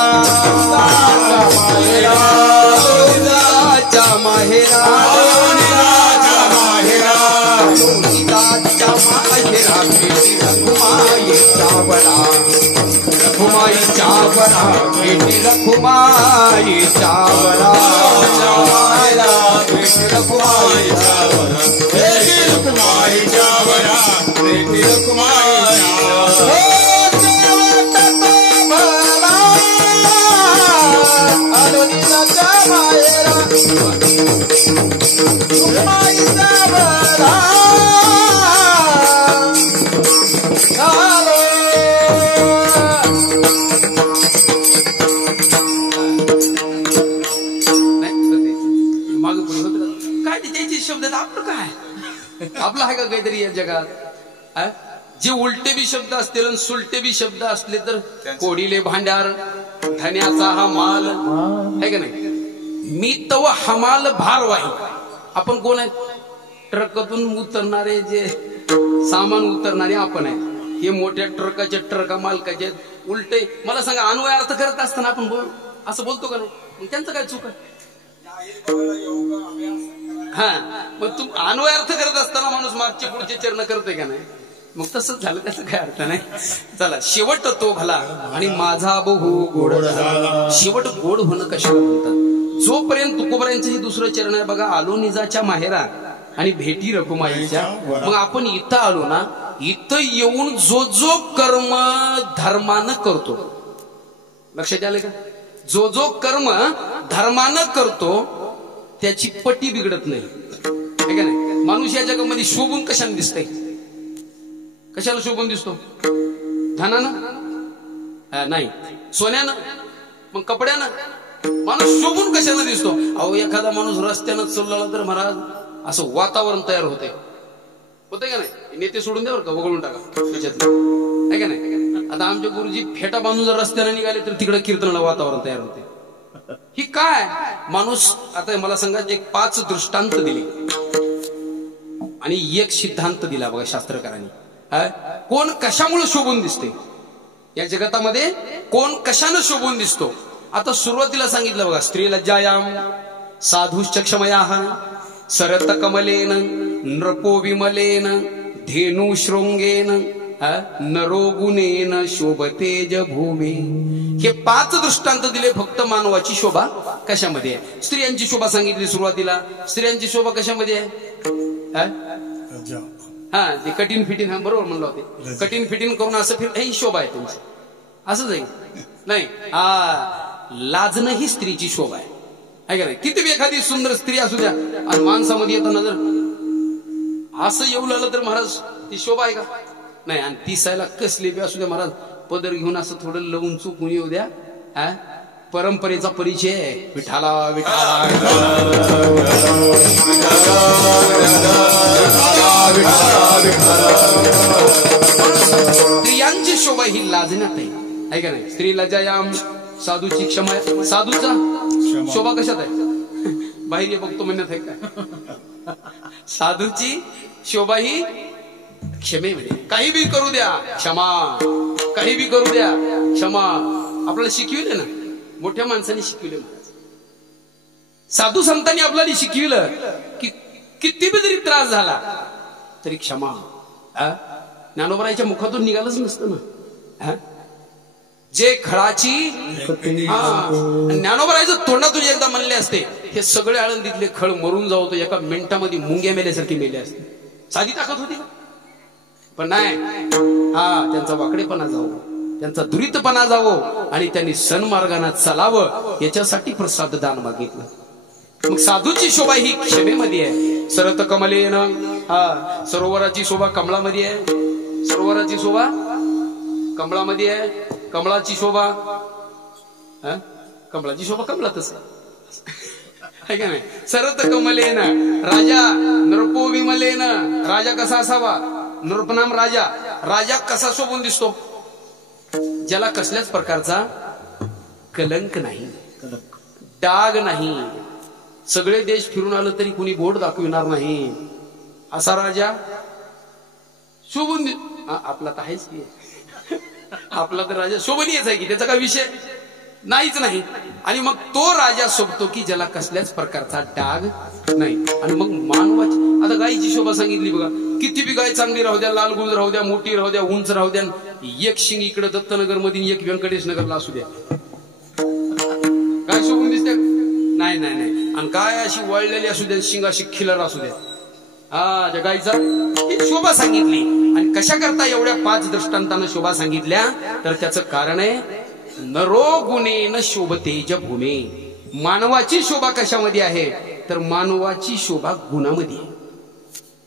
निजाच्या माहेरा, निजाच्या माहेरा, निजाच्या माहेरा बेटी रखुमाईच्या बरा, रखुमाईच्या बरा बेटी रखुमाईच्या बरा, बेटी रखुमाईच्या बरा, बेटी रखुमाईच्या बरा, बेटी रखुमाईच्या बरा. आलो निजाच्या माहेरा, रखुमाईच्या बरा. काय त्याची शब्द आपलं काय आपलं आहे का काहीतरी या जगात? जे उलटे बी शब्द असतील आणि सुलटे बी शब्द असले तर कोडीले भांडार, धन्याचा हा माल आहे का नाही. मी तव हमाल भारवाही. आपण कोण आहे? ट्रकातून उतरणारे, जे सामान उतरणारे आपण आहे. हे मोठ्या ट्रकाचे ट्रका मालकाचे उलटे. मला सांगा, अन्वय अर्थ करत असताना आपण असं बोलतो का नाही? मग त्यांचं काय चूक आहे? हा, मग तू अन्वय अर्थ करत असताना माणूस मागचे पुढचे चरण करतोय का नाही? मग तसंच झालं, त्याचा काय अर्थ नाही. चला, शेवट तो भला आणि माझा बहु गोड झाला. शेवट गोड होणं कशाला म्हणतात? जोपर्यंत तुकोबरायांचं हे दुसरं चरण आहे बघा, आलो निजाच्या माहेरा आणि भेटी रखुमाईच्या. मग आपण इथं आलो ना, इथं येऊन जो जो कर्म धर्मानं करतो, लक्षात आलं का? जो जो कर्म धर्मानं करतो त्याची पटी बिघडत नाही, आहे का नाही? माणूस या जगामध्ये शोभून कशाने दिसतंय? कशाला शोभून दिसतो? धनानं नाही, सोन्यानं, मग कपड्यानं. माणूस शोभून कशाने दिसतो? अहो, एखादा माणूस रस्त्यानं चालला तर महाराज असं वातावरण तयार होते का नाही? नेते सोडून द्यावर का वगळून टाका त्याच्यातलं, आहे का नाही? आता आमचे गुरुजी फेटा बांधून जर रस्त्याने निघाले तर तिकडे कीर्तनाला वातावरण तयार होते. ही काय माणूस? आता मला सांगा, एक 5 दृष्टांत दिले आणि एक सिद्धांत दिला बघा शास्त्रकारांनी. कोण कशामुळे शोभून दिसते या जगतामध्ये? कोण कशानं शोभून दिसतो? आता सुरुवातीला सांगितलं बघा, स्त्री लज्जायाम साधुश्च क्षमयाः सरत कमलेन नृपो विमलेन धेनु शृंगेन नरो गुणेन शोभतेज भूमी. हे 5 दृष्टांत दिले फक्त मानवाची शोभा कशामध्ये आहे. स्त्रियांची शोभा सांगितली सुरुवातीला. स्त्रियांची शोभा कशामध्ये आहे? हा, ते कठीण फिटीन, हा बरोबर म्हणलं होते, कठीण फिटीन करून असं फिर, ही शोभा आहे तुमची. असंच आहे नाही? हा, लाजणं ही स्त्रीची शोभा आहे का नाही? किती बी एखादी सुंदर स्त्री असू द्या आणि माणसामध्ये येताना जर असं येऊ लागलं तर महाराज ती शोभा आहे का? नाही. आणि ती सायला कसली बी असू द्या महाराज, पदर घेऊन असं थोडं लवून चुकून येऊ द्या. परंपरेचा परिचय विठाला विठाला. स्त्रियांची शोभा ही लाजण्यात आहे का नाही? स्त्री लज्जायाम साधूची क्षमा. साधूचा शोभा कशात आहे? बाहेर बघतो म्हणण्यात आहे का? साधूची शोभा ही क्षमेमध्ये. काही बी करू द्या क्षमा, काही बी करू द्या क्षमा. आपल्याला शिकविले ना, मोठ्या माणसांनी शिकविले महाराज. साधू संतांनी आपल्याला शिकविलं की किती बी जरी त्रास झाला तरी क्षमा. ज्ञानोबराच्या मुखातून निघालच नसतं ना. जे खळाची ज्ञानोबरायचं तोंडातून एकदा म्हणले असते, हे सगळे आळंदीतले खळ मरून जाऊ तो एका मिनिटामध्ये मुंग्या मेल्यासारखी मेले असते. साधी ताकद होती, पण नाही. त्यांचा वाकडेपणा जावो, त्यांचा दुरितपणा जावो आणि त्यांनी सन्मार्गाने चालावं याच्यासाठी प्रसाद दान मागितलं. मग साधूची शोभा ही क्षमेमध्ये आहे. सरत कमलेन, सरोवराची शोभा कमळामध्ये आहे. सरोवराची शोभा कमळामध्ये आहे. कमळाची शोभा कमळाची शोभा कमळातच आहे का नाही. सरत कमलेन राजा नृपो विमलेन. राजा कसा असावा, नृपनाम राजा. राजा कसा शोभून दिसतो, ज्याला कसल्याच प्रकारचा कलंक नाही, डाग नाही. सगळे देश फिरून आलं तरी कुणी बोट दाखविणार नाही, असा राजा शोभून आपला तर आहेच की. आपला तर राजा शोभनीयच आहे की, त्याचा काय विषय नाहीच नाही. आणि मग तो राजा शोभतो की ज्याला कसल्याच प्रकारचा डाग नाही. आणि मग मानवाची, आता गायीची शोभा सांगितली बघा. किती बी गाय चांगली राहू द्या, लाल गुंज राहू द्या, मोठी राहू द्या, उंच राहू द्या, एक शिंग इकडे दत्तनगर मध्ये एक व्यंकटेश नगरला असू द्या, काय शोभून दिसते? नाही नाही नाही. आणि काय अशी वळलेली असू द्या, शिंग अशी खिलर असू द्या, त्या गायीचा शोभा सांगितली. आणि कशा करता एवढ्या 5 दृष्टांतानं शोभा सांगितल्या, तर त्याचं कारण आहे नरो गुणेन शोभतेज भूमे. मानवाची शोभा कशामध्ये आहे, तर मानवाची शोभा गुणामध्ये आहे.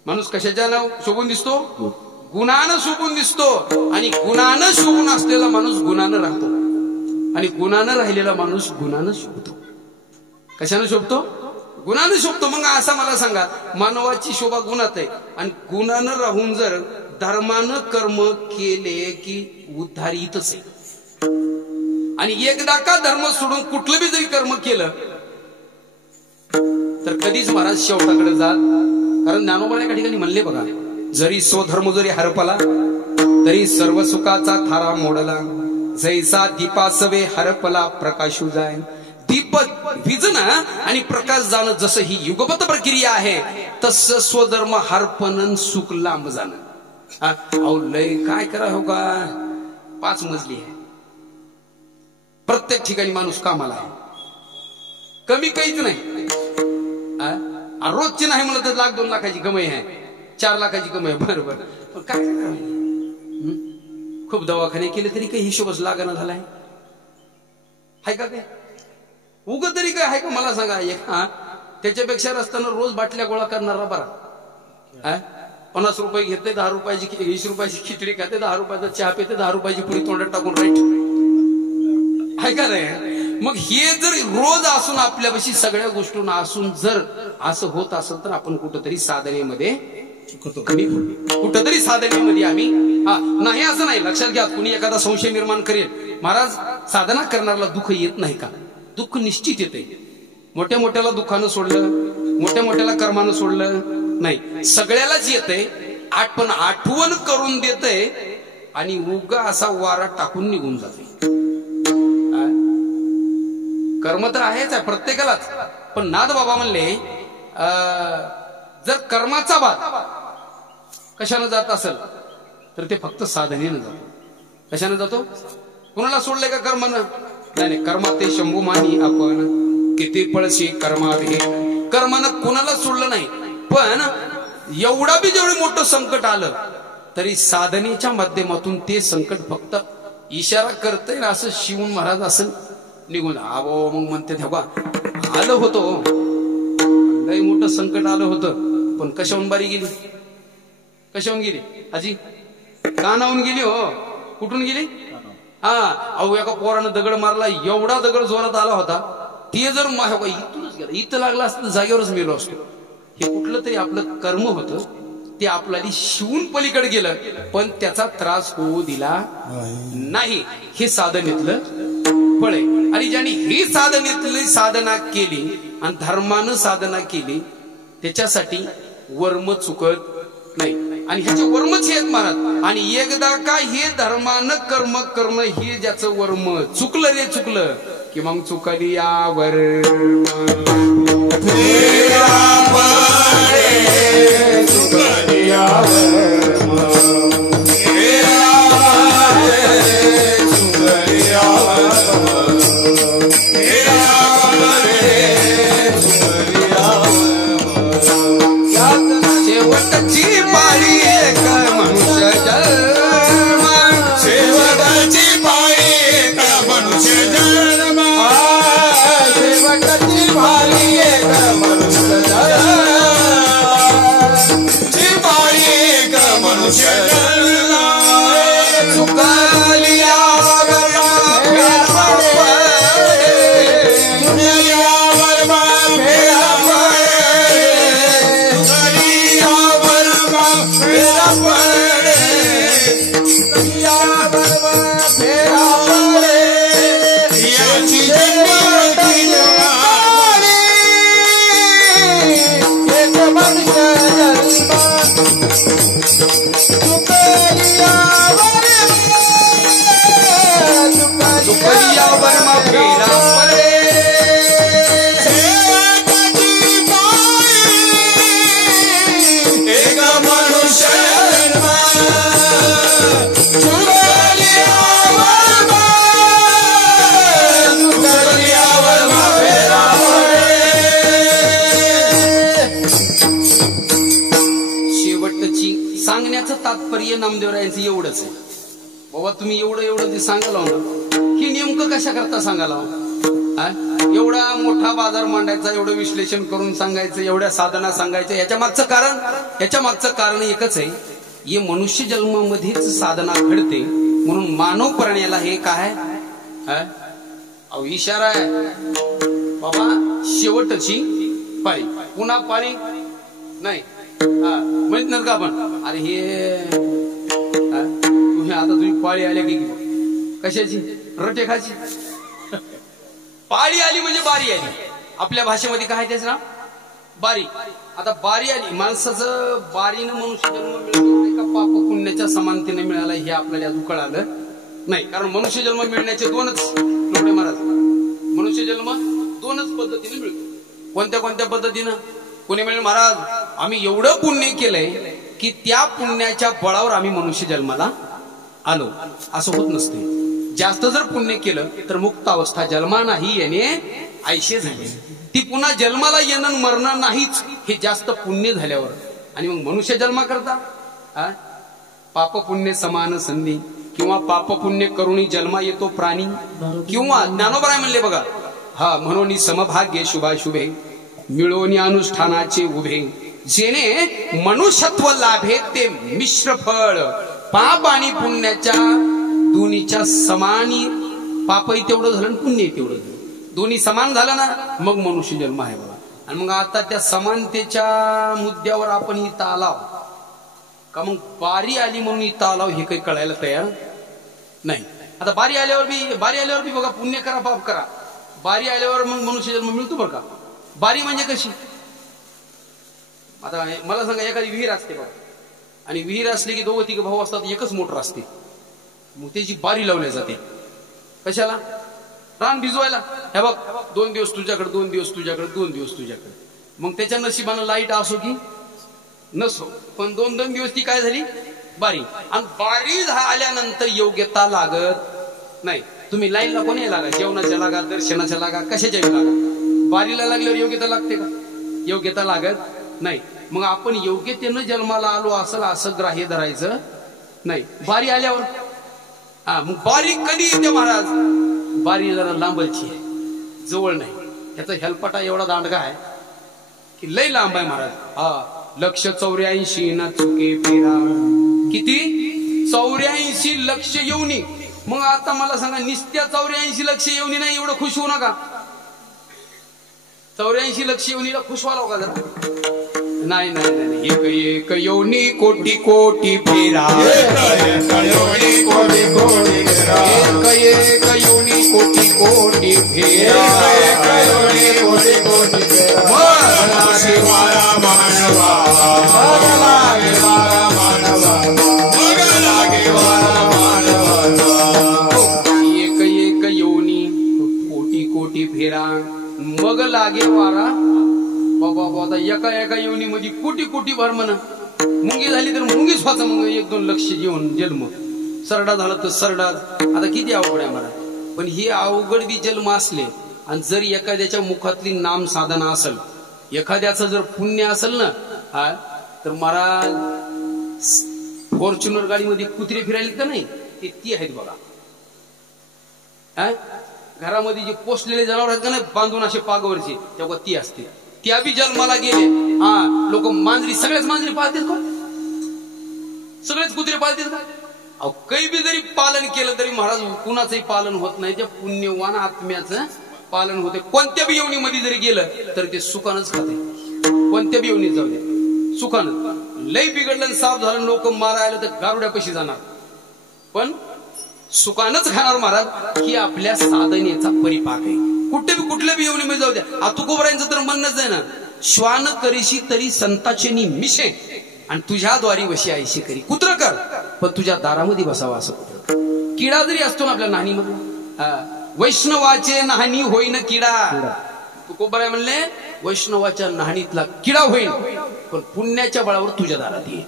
माणूस कशाच्या शोभून दिसतो, गुणानं शोभून दिसतो. आणि गुणानं शोभून असलेला माणूस गुणानं राहतो, आणि गुणानं राहिलेला माणूस गुणानं शोभतो. कशानं शोभतो, गुणानं शोभतो. मग असं मला सांगा, मानवाची शोभा गुणात आहे, आणि गुणानं राहून जर धर्मानं कर्म केले की उद्धारितच आहे. आणि एकदा का धर्म सोडून कुठलं बी जरी कर्म केलं तर कधीच महाराज शेवटाकडे जात. कारण ज्ञानोबा एका ठिकाणी म्हणले बघा, जरी स्वधर्म जरी हरपला तरी सर्व सुखाचा थारा मोडला. जैसा दीपासवे हरपला प्रकाशू जाय. दीप विजणं आणि प्रकाश जाणं जसं ही युगपत प्रक्रिया आहे, तसं स्वधर्म हरपणं सुख लांब जाणं. अहो लय काय करा हो का, 5 मजली आहे, प्रत्येक ठिकाणी माणूस कामाला आहे, कमी काहीच नाही. रोजची नाही म्हणलं तर 1,00,000 2 लाखाची कमाई आहे, 4 लाखाची कमाई आहे, बरोबर. पण काय खूप दवाखाने केले तरी काही हिशोबच लागणं झालाय. हाय का काय उग तरी काय आहे का मला सांगा. त्याच्यापेक्षा रस्त्यानं रोज बाटल्या गोळा करणारा बरा. 50 रुपये घेते, 10 रुपयाची 20 रुपयाची खिचडी खाते, 10 रुपयाचा चहा पिते, 10 रुपयाची पुरी तोंडात टाकून राईट. आहे का रे. मग हे जर रोज असून आपल्यापाशी सगळ्या गोष्टींना असून जर असं होत असेल तर आपण कुठंतरी साधनेमध्ये कमी, कुठंतरी साधनेमध्ये आम्ही नाही असं नाही. लक्षात घ्या, कुणी एखादा संशय निर्माण करेल, महाराज साधना करणाऱ्याला दुःख येत नाही का? दुःख निश्चित येते. मोठ्या मोठ्याला दुःखानं सोडलं, मोठ्या मोठ्याला कर्मानं सोडलं नाही, सगळ्यालाच येते. पण आठवण करून देते आणि उगा असा वारा टाकून निघून जाते. कर्म तर आहेच आहे प्रत्येकालाच, पण नाद बाबा म्हणले जर कर्माचा बाद कशानं जात असेल तर ते फक्त साधनेनं जातो. कशानं जातो? कुणाला सोडलंय का कर्मानं? नाही, कर्मात ते शंभू मानी आपण किती पळशी कर्मात हे. कर्मानं कुणाला सोडलं नाही, पण एवढा बी जेवढे मोठं संकट आलं तरी साधनेच्या माध्यमातून ते संकट फक्त इशारा करते असं शिवून महाराज असं निघून. आवो मग म्हणते तेव्हा आलं होतं, लय मोठं संकट आलं होतं, पण कशाहून बारी गेली, कशाहून गेली आजी? कानावून गेली. हो, कुठून गेली? अहो एका पोरानं दगड मारला, एवढा दगड जोरात आला होता, ते जर इथूनच गेला, इथं लागला असतं तर जागेवरच मेलो असतो. हे कुठलं तरी आपलं कर्म होतं, ते आपल्याला शिवून पलीकडे गेलं, पण त्याचा त्रास होऊ दिला नाही. हे साधनेतलं फळ आहे. आणि ज्यांनी ही साधनेतली साधना केली आणि धर्मानं साधना केली त्याच्यासाठी वर्म चुकत नाही. आणि ह्याचे वर्मच आहेत महाराज. आणि एकदा का हे धर्मानं कर्म करणं हे ज्याचं वर्म चुकलं रे चुकलं की मग चुकली यावर शेवटची पाळी एक मनुष्य जन्म शेवटची पाळी एक मनुष्य जन्म शेवटची पाळी एक मनुष्य ची पाळी एक मनुष्य जन्म चुकली यावर तात्पर्य नामदेवरायांचं एवढंच आहे. बाबा तुम्ही एवढं एवढं जे सांगायला ना हे नेमकं कशा करता सांगायला एवढा मोठा बाजार मांडायचा एवढं विश्लेषण करून सांगायचं एवढ्या साधना सांगायचं याच्या मागचं कारण एकच आहे. हे मनुष्य जन्मामध्येच साधना घडते म्हणून मानव प्राण्याला हे काय अहो इशारा आहे बाबा शेवटची पाळी पुन्हा पाळी नाही माहित नाही का आपण अरे हे तुम्ही आता तुम्ही पाळी आल्या की कशाची रटे खाची पाळी आली म्हणजे बारी आली. आपल्या भाषेमध्ये काय त्याच ना बारी. आता बारी आली माणसाचं बारीनं मनुष्य जन्म मिळतो का पाप पुण्याच्या समानतेने मिळाला हे आपल्याला अजून कळालं नाही. कारण मनुष्य जन्म मिळण्याचे दोनच लोटे महाराज मनुष्य जन्म दोनच पद्धतीने मिळतो. कोणत्या कोणत्या पद्धतीनं कोणी म्हणेल महाराज आम्ही एवढं पुण्य केलंय की त्या पुण्याच्या बळावर आम्ही मनुष्य जन्माला आलो. असं होत नसते. जास्त जर पुण्य केलं तर मुक्त अवस्था जन्मा नाही येणे आयशे झाले. ती पुन्हा जन्माला येणं मरणं नाहीच हे जास्त पुण्य झाल्यावर. आणि मग मनुष्य जन्मा करता पाप पुण्य समान संधी किंवा पाप पुण्य करुणी जन्मा येतो प्राणी किंवा ज्ञानोबराय म्हणले बघा हा म्हणून समभाग्य शुभाशुभे मिळवणी अनुष्ठानाचे उभे जेणे मनुष्यत्व लाभे ते मिश्र फळ पाप आणि पुण्याच्या दोन्हीच्या समानी पापही तेवढं झालं पुण्य तेवढं झालं दोन्ही समान झालं ना मग मनुष्य जन्म आहे बघा. आणि मग आता त्या समानतेच्या मुद्द्यावर आपण इथं आलाव का मग बारी आली म्हणून इथं आलाव हे काही कळायला तयार नाही. आता बारी आल्यावर बी बघा पुण्य करा पाप करा बारी आल्यावर मग मनुष्य जन्म मिळतो बरं का. बारी म्हणजे कशी आता मला सांगा एखादी विहीर असते बघा आणि विहीर असली की दोघं तिघं भाऊ असतात एकच मोटर असते मग त्याची बारी लावली जाते कशाला रान भिजवायला. हे बघ 2 दिवस तुझ्याकडे 2 दिवस तुझ्याकडे 2 दिवस तुझ्याकडे. मग त्याच्या नशिबानं लाईट असो की नसो पण 2-2 दिवस ती काय झाली बारी. आणि बारी आल्यानंतर योग्यता लागत नाही. तुम्ही लाईनला कोणी लागा जेवणाच्या लागा दर्शनाच्या लागा कशाच्या लागा बारीला लागल्यावर योग्यता लागते का योग्यता लागत नाही. मग आपण योग्यतेनं जन्माला आलो असं ग्राह्य धरायचं नाही. बारी आल्यावर मग बारी कधी येते महाराज बारी जरा लांबची आहे जवळ नाही. त्याचा हेलपाटा एवढा दांडगा आहे की लय लांब आहे महाराज. 184 ना चुके फेरा किती 84 लक्ष येऊनी. मग आता मला सांगा निस्त्या 84 लक्ष येऊनी नाही एवढं खुश होऊ नका. 84 लक्ष येऊनीला खुश व्हायला का जरा नाही नाही नाही. एक एक योनी कोटी कोटी फेरा एक योनी कोटी कोटी फेरा एक योनी कोटी कोटी फेरा एक योनी कोटी कोटी फेरा शिवाया मानवा भेरा मग लागे वारा. बाबा बाबा एका एका येवनी मध्ये कोटी कोटी भर म्हणा. मुंगी झाली तर मुंगीच व्हायचं मग 1-2 लक्ष जेवण जन्म. सरडा झाला तर सरडा. आता किती अवघड आहे मला. पण ही अवघड बी जन्म असले आणि जर एखाद्याच्या मुखातली नाम साधना असेल, एखाद्याचं जर पुण्य असेल ना, तर मला फॉर्च्युनर गाडीमध्ये कुत्रे फिरायले का नाही ते ती आहेत बघा. घरामध्ये जे पोचलेले जनावर आहेत का नाही बांधून असे पागावरचे, तेव्हा ती असते. त्या बी जन्माला गेले. लोक मांजरी, सगळ्याच मांजरी पाळतील का? सगळेच कुत्रे पाळतील का? अहो काही बी जरी पालन केलं तरी महाराज कुणाचंही पालन होत नाही. त्या पुण्यवान आत्म्याचं पालन होते. कोणत्या बी येवणीमध्ये जरी गेलं तर ते सुखानच खाते. कोणत्या बी येवणीत जाऊ दे सुखानं. लय बिघडलं साफ झालं लोक मारायला तर गारुड्यापाशी जाणार, पण सुखानच खाणार महाराज. ही आपल्या साधनेचा परिपाक आहे. कुठे बी कुठल्या बी येवणीमध्ये जाऊ द्या. तुकोबरायांचं तर म्हणणंच आहे ना, श्वान करीशी तरी संताचे मिशे आणि तुझ्याद्वारी वशी आयशी करी. कुत्र कर पण तुझ्या दारामध्ये बसावा असं कुत्र. किडा जरी असतो ना आपल्या नाहनीमध्ये, वैष्णवाचे नाहनी होईन किडा. तुकोबराय म्हणले वैष्णवाच्या नाहनीतला किडा होईल पण पुण्याच्या बळावर तुझ्या दारात येईल.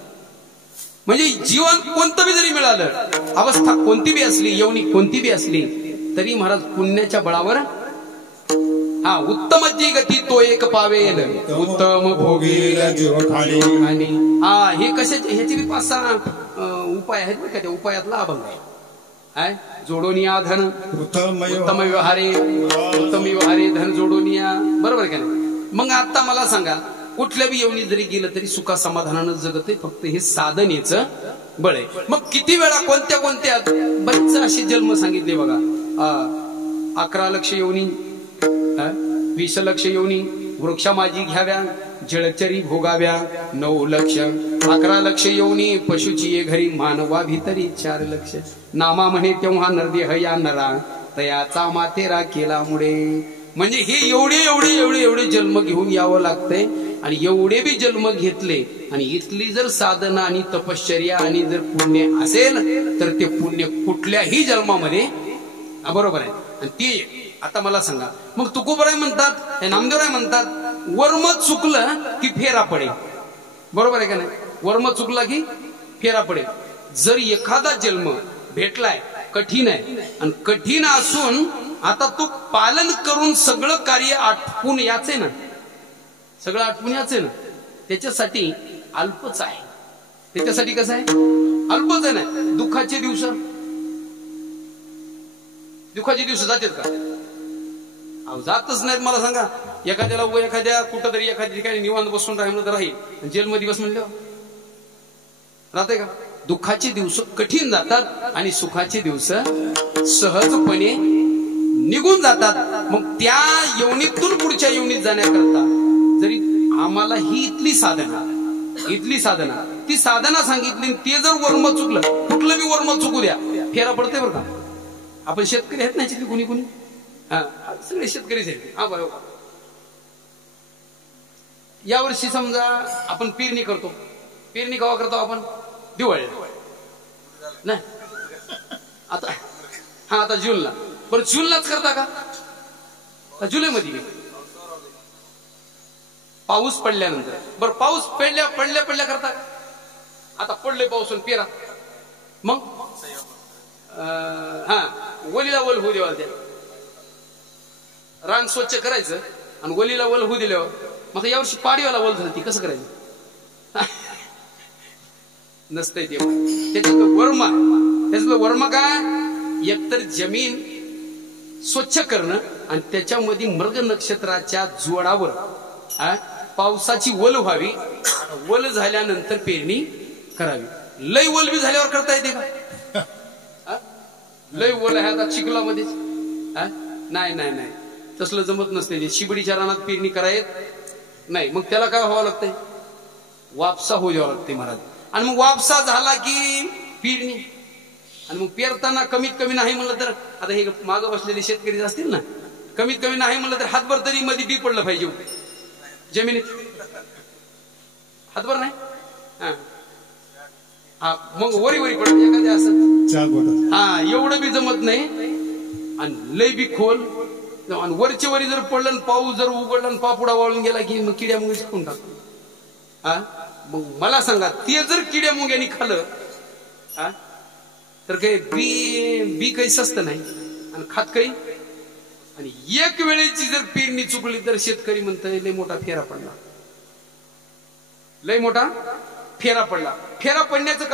म्हणजे जीवन कोणतं बी जरी मिळालं, अवस्था कोणती बी असली, येवणी कोणती बी असली, तरी महाराज पुण्याच्या बळावर उत्तमची गती तो एक पावेल, उत्तम भोगील जीव खाली. आणि हे कशाचे, ह्याचे बी 5-6 उपाय आहेत बरं का. त्या उपायातला अभंग आहे. जोडोनिया धन उत्तम व्यवहारे, उत्तम व्यवहारे धन जोडोनिया. बरोबर का नाही. मग आता मला सांगा, कुठल्या बी येवणी जरी गेलं तरी सुखा समाधानानं जगत आहे. फक्त हे साधनेचं बळ आहे. मग किती वेळा कोणत्या कोणत्या बरेच असे जन्म सांगितले बघा. 11 लक्ष येवणी, 20 लक्ष येवणी वृक्षा माझी घ्याव्या, जळचरी भोगाव्या 9 लक्ष. 11 लक्ष येवणी पशुची ये घरी, मानवा भितरी 4 लक्ष. नामा म्हणे तेव्हा नरदेह या नरा, तयाचा माथेरा केला मुळे. म्हणजे हे एवढे जन्म घेऊन यावं लागतंय. आणि एवढे बी जन्म घेतले आणि इथली जर साधना आणि तपश्चर्या आणि जर पुण्य असेल तर ते पुण्य कुठल्याही जन्मामध्ये बरोबर आहे. आणि ते आता मला सांगा, मग तुकोबराय म्हणतात, नामदेवराय म्हणतात, वर्म चुकलं की फेरा पडे. बरोबर आहे का नाही. वर्म चुकला की फेरा पडे. जर एखादा जन्म भेटलाय कठीण आहे आणि कठीण असून आता तू पालन करून सगळं कार्य आटपून याचे ना, सगळं आटपून याचे ना, त्याच्यासाठी अल्पच आहे. त्याच्यासाठी कसं आहे, अल्पच आहे ना. दुःखाचे दिवस जातात का? अहो जातच नाहीत. मला सांगा, एखाद्याला एखाद्या कुठं तरी एखाद्या ठिकाणी निवांत बसून राहिलं तर राहील, जेलमध्ये बस म्हणलं राहते का? दुःखाचे दिवस कठीण जातात आणि सुखाचे दिवस सहजपणे निघून जातात. मग त्या येवणीतून पुढच्या येवणीत जाण्याकरता जरी आम्हाला ही इथली साधना ती साधना सांगितली, ते जर वर्म चुकलं, कुठलं बी वर्म चुकू द्या, फेरा पडते बरं का. आपण शेतकरी आहेत ना, कुणी कुणी सगळे शेतकरीच आहेत. बरोबर. यावर्षी समजा आपण पेरणी करतो. पेरणी केव्हा करतो आपण? दिवाळी नाही. आता जूनला. बरं जूनलाच करता का जुलैमध्ये? पाऊस पडल्यानंतर. बरं पाऊस पडल्या करता. आता पडले पाऊस पेरा. मग वलीला वल होऊ देवा. त्या रान स्वच्छ करायचं आणि वलीला वल होऊ दिल्यावर मग यावर्षी पाडीवाला वल झाली, ती कसं करायचं? नसतंय ते. त्याच्यातलं वर्म काय? एकतर जमीन स्वच्छ करणं आणि त्याच्यामध्ये मृग नक्षत्राच्या जोडावर पावसाची वल व्हावी. वल झाल्यानंतर पेरणी करावी. लय वल बी झाल्यावर करता येते का? लय वल आहे आता चिखलामध्ये. नाही तसलं जमत नसते. शिबडीच्या रानात पेरणी करायत नाही. मग त्याला काय व्हावं लागतंय? वापसा होऊ द्यावं लागते महाराज. आणि मग वापसा झाला की पेरणी. आणि मग पेरताना कमीत कमी नाही म्हणलं तर, आता हे मागं बसलेले शेतकरी असतील ना, कमीत कमी नाही म्हणलं तर हातभर तरी मध्ये बी पडलं पाहिजे जमिनीत. हातभर नाही. मग वरी पडत एखाद्या असं. एवढं बी जमत नाही. आणि लय बी खोल आणि वरच्या वरी जर पडलं पाऊस जर उघडला आणि पापुडा वाळून गेला की मग किड्या मुंग्या खाऊन टाकतो. हा मग मला सांगा ते जर किड्या मुंग्यानी खाल्लं हा तर काही बी काही स्वस्त नाही आणि खात काही. आणि एक वेळेची जर पेरणी चुकली तर शेतकरी म्हणतोय लय मोठा फेरा पडला, लय मोठा फेरा पडला. फेरा पडण्याचं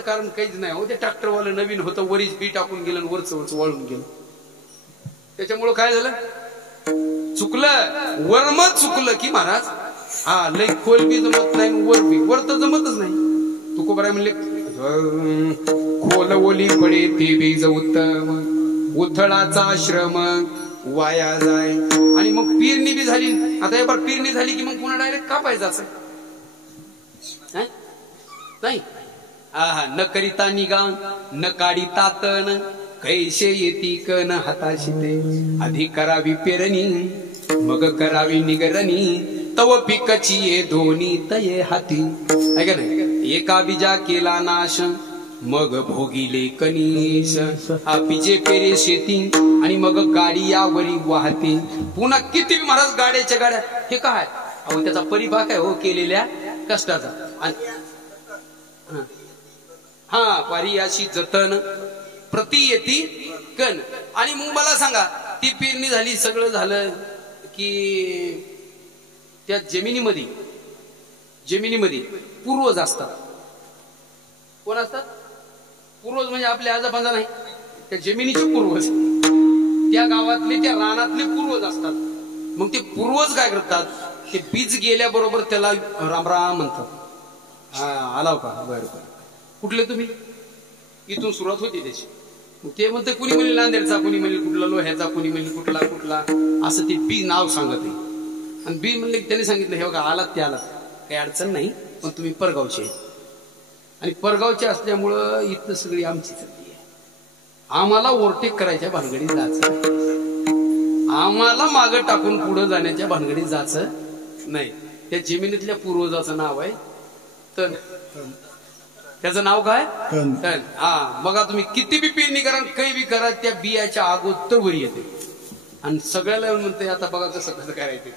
कारण काहीच नाही हो. ते ट्रॅक्टरवालं नवीन होतं, वरीच बी टाकून गेलं आणि वरच वाळून गेलं. त्याच्यामुळं काय झालं, चुकलं वर्म चुकलं की महाराज हा लय खोल बी जमत नाही, वर तर जमतच नाही. तुकोबराय म्हणले खोल ओली पडे ते बीज उत्तम, उथळाचा श्रम वाया जाय. आणि मग पेरणी बी झाली. आता एक बार पेरणी झाली की मग पुन्हा डायरेक्ट कापायचं नाही. न करिता निगा न काढिता तण, कैसे येती कण हाताशिते. आधी करावी पेरणी मग करावी निगरणी, तव पिकची ये दोन्ही तये हाती. आहे का नाही. एका बीजा केला नाश मग भोगिले कनीश. पिजे पेरे शेती आणि मग गाडी यावरी वाहते. पुन्हा किती महाराज गाड्याच्या गाड्या. हे काय अहो त्याचा परिपाक आहे हो केलेल्या कष्टाचा. हा पारी अशी जतन प्रति येती कण. आणि मग मला सांगा ती पेरणी झाली सगळं झालं की त्या जमिनीमध्ये पूर्वज असतात. कोण असतात पूर्वज म्हणजे आपल्या आजोबांचा नाही, त्या जमिनीचे पूर्वज, त्या गावातले त्या रानातले पूर्वज असतात. मग ते पूर्वज काय करतात, ते बीज गेल्याबरोबर त्याला रामराम म्हणतात. हा आलाव का बरं. कुठले तुम्ही, इथून सुरुवात होती त्याची. ते म्हणते कुणी म्हणले नांदेडचा, कुणी म्हणले कुठला लोह्याचा, कुणी म्हणले कुठला असं ते बी नाव सांगत आहे. आणि बी म्हणले त्याने सांगितलं हे बघा आलात ते आलात काही अडचण नाही, पण तुम्ही परगावचे आहे. आणि परगावचे असल्यामुळं इथं सगळी आमची चालली आहे. आम्हाला ओव्हरटेक करायच्या भानगडीत जायचं, आम्हाला मागं टाकून पुढे जाण्याच्या भानगडीत जायचं नाही. त्या जमिनीतल्या पूर्वजाचं नाव आहे तण. त्याचं नाव काय तण. हा बघा तुम्ही किती बी पेरणी करा काही बी करा त्या बियाच्या अगोदर वर येते. आणि सगळ्याला म्हणते आता बघा कसं करायचं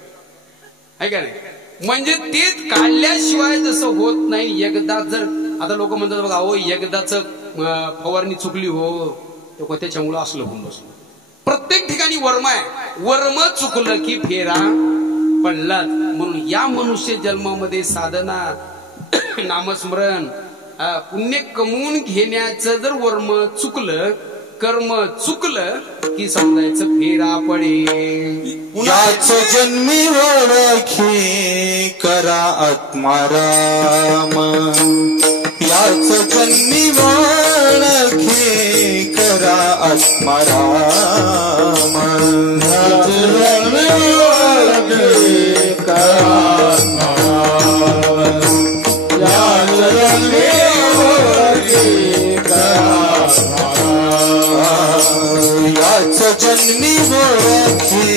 आहे का नाही. म्हणजे ते काढल्याशिवाय जसं होत नाही. एकदा जर आता लोक म्हणतात बघा हो एकदाच फवारणी चुकली हो त्याच्यामुळं असलं होऊन बसलं. प्रत्येक ठिकाणी वर्म आहे. वर्म चुकलं की फेरा पडलाच. म्हणून या मनुष्य जन्मामध्ये साधना नामस्मरण पुण्य कमवून घेण्याचं जर वर्म चुकलं कर्म चुकलं की समजायचं फेरा पडे. याच जन्मी ओळखी करा आत्माराम, याच जन्मी ओळखी करा आत्माराम. याच जन्मी ओळखी करा आत्माराम, याच जन्मी ओळखी करा याच जन्मी ओळखी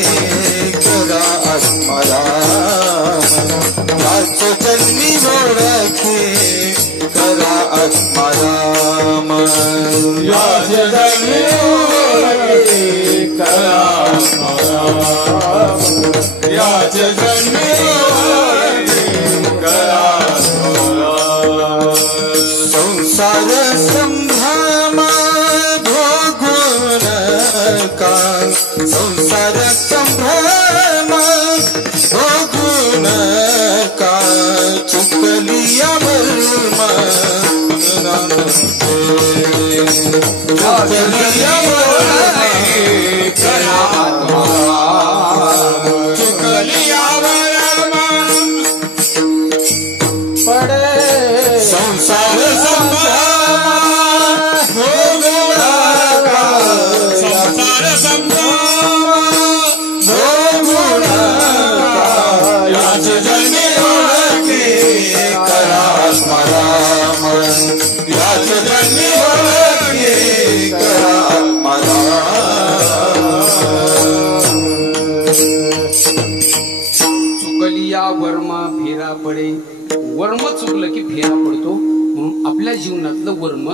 करा आत्माराम, याच जन्मी ओळखी करा आत्माराम, याच जन्मी ओळखी करा आत्माराम, याच जन्मी ओळखी करा आत्माराम. संसार संभ्रम भोगून का, संसार संभ्रम भोगून का, चुकली वर्म चुकली वर्म करा आत्माराम, चुकली वर्म पडे संसार संभ्रम भोगून का, संसार संभ्रम भोगून का, याच जन्मी ओळखी करा आत्माराम, याच जन्मी ओळखी करा आत्माराम. चुकली या वर्म फेरा पडे. वर्म चुकलं की फेरा पडतो. म्हणून आपल्या जीवनातलं वर्म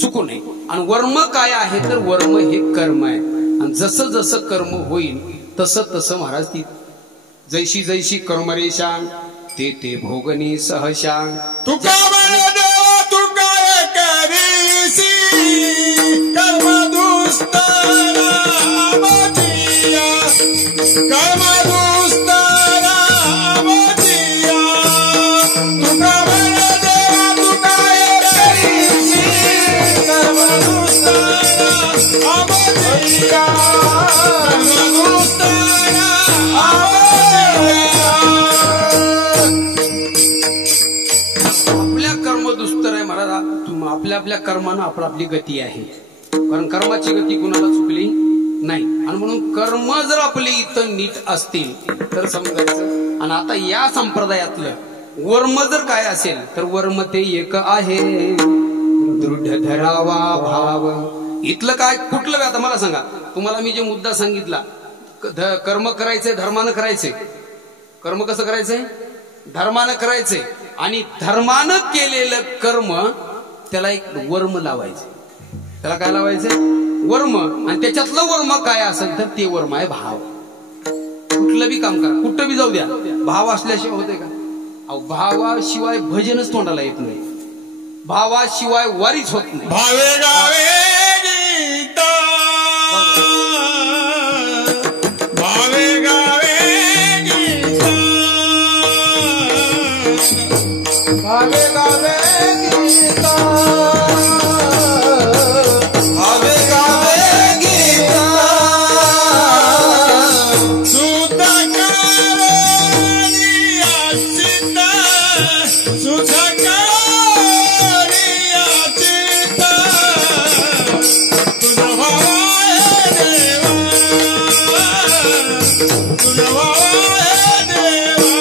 चुकू नये. आणि वर्म काय आहे तर वर्म हे कर्म आहे. आणि जसं जसं कर्म होईल तसं तसं महाराज ती जैशी जैशी कर्मरेषा ते ते भोगनी सहशा. तुका म्हणे देवा तू काय करीसी कर्म दुस्तारा मजिया कर्म दुस्तारा मजिया. तुका म्हणे देवा तू काय करीसी कर्म दुस्तारा मजिया कर्म दुस्तारा आपल्या कर्म दुस्तर आहे महाराज. आपल्या आपल्या कर्मानं आपली गती आहे. कारण कर्माची गती कुणाला चुकली नाही. आणि म्हणून कर्म जर आपले इथं नीट असतील तर समजायचं. आणि आता या संप्रदायातलं वर्म जर काय असेल तर वर्म ते एक आहे दृढ धरावा भाव. इथलं काय कुठलं आता मला सांगा. तुम्हाला मी जे मुद्दा सांगितला कर्म करायचंय धर्मानं करायचंय. कर्म कसं करायचंय धर्मानं करायचंय. आणि धर्मानं केलेलं कर्म त्याला एक वर्म लावायचं. त्याला काय लावायचं वर्म. आणि त्याच्यातलं वर्म काय असेल तर ते वर्म आहे भाव. कुठलं बी काम करा कुठं बी जाऊ द्या भाव असल्याशिवाय होते का. अहो भावाशिवाय भजनच तोंडाला येत नाही. भावाशिवाय वारीच होत नाही. भावे गावे गीता भावे गावे गीता भावे गावे गीता भावे गावे गीता सुधा कारी आचिता सुधा कारी आचिता तुझा भाव आहे देवा तुझा भाव आहे देवा.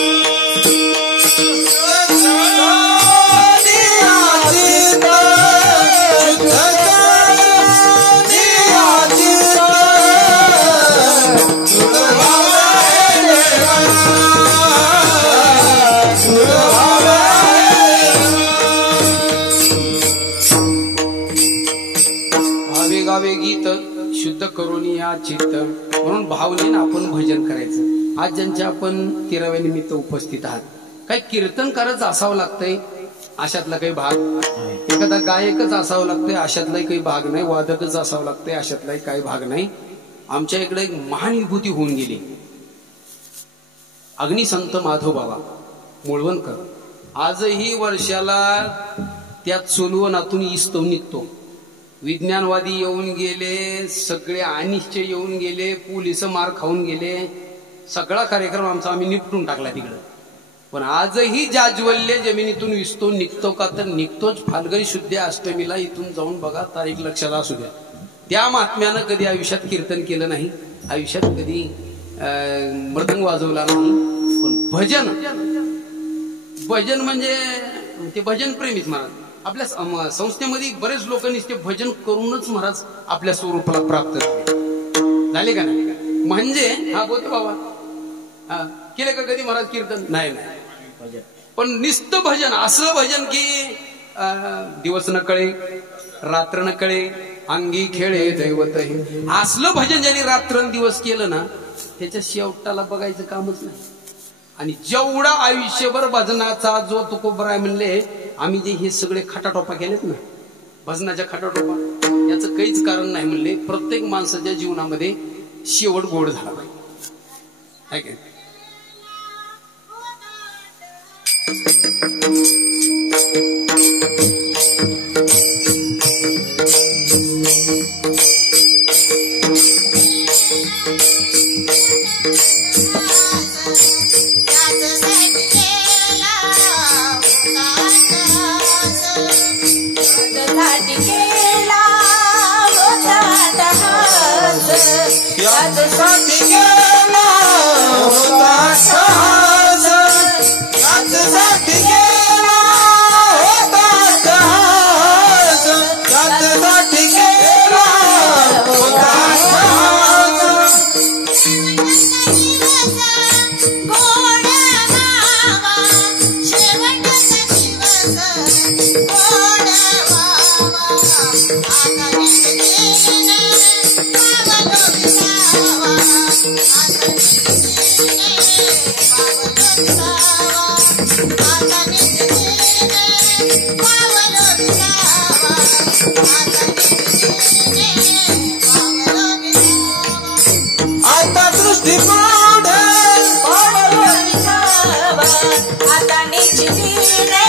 भावे गावे गीत शुद्ध करून या चित्त. म्हणून भावनेनं आपण भजन करायचं. आज ज्यांच्या आपण 13व्या निमित्त उपस्थित आहात काही कीर्तनकारच असावं लागतंय अशातला काही भाग. एखादा गायकच असावं लागतंय अशातलाही काही भाग नाही. वादकच असावं लागतंय अशातलाही काही भाग नाही. आमच्या इकडे एक महान विभूती होऊन गेली. अग्निसंत माधव बाबा मुळवणकर आजही वर्षाला त्यात सोलवनातून इस्तव निघतो. विज्ञानवादी येऊन गेले सगळे अनिश्चय येऊन गेले पोलिस मार खाऊन गेले. सगळा कार्यक्रम आमचा आम्ही निपटून टाकला तिकडं. पण आजही जाज्वल्य जमिनीतून विस्तव निघतो का तर निघतोच. फाल्गुन शुद्ध अष्टमीला इथून जाऊन बघा तारीख लक्षात असू द्या. त्या महात्म्यानं कधी आयुष्यात कीर्तन केलं नाही. आयुष्यात कधी मृदंग वाजवला नाही. पण भजन भजन म्हणजे ते भजन प्रेमीच महाराज. आपल्या संस्थेमध्ये बरेच लोक नुसते भजन करूनच महाराज आपल्या स्वरूपाला प्राप्त झाले का नाही. म्हणजे हा बोलतो बाबा केले का कधी महाराज कीर्तन नाही नाही. पण नुसतं भजन असं भजन की दिवस न कळे रात्र न कळे अंगी खेळे दैवत हे असलं भजन ज्यांनी रात्रंदिवस केलं ना त्याच्या शेवटाला बघायचं कामच नाही. आणि जेवढा आयुष्यभर भजनाचा जो तुकोबराय म्हणले आम्ही जे हे सगळे खटाटोपा केलेत ना भजनाच्या खटाटोपा याचं काहीच कारण नाही. म्हणले प्रत्येक माणसाच्या जीवनामध्ये शेवट गोड झाला पाहिजे. Thank you. आता दृष्टी पावडे पावलो विसावा आता निश्चितीने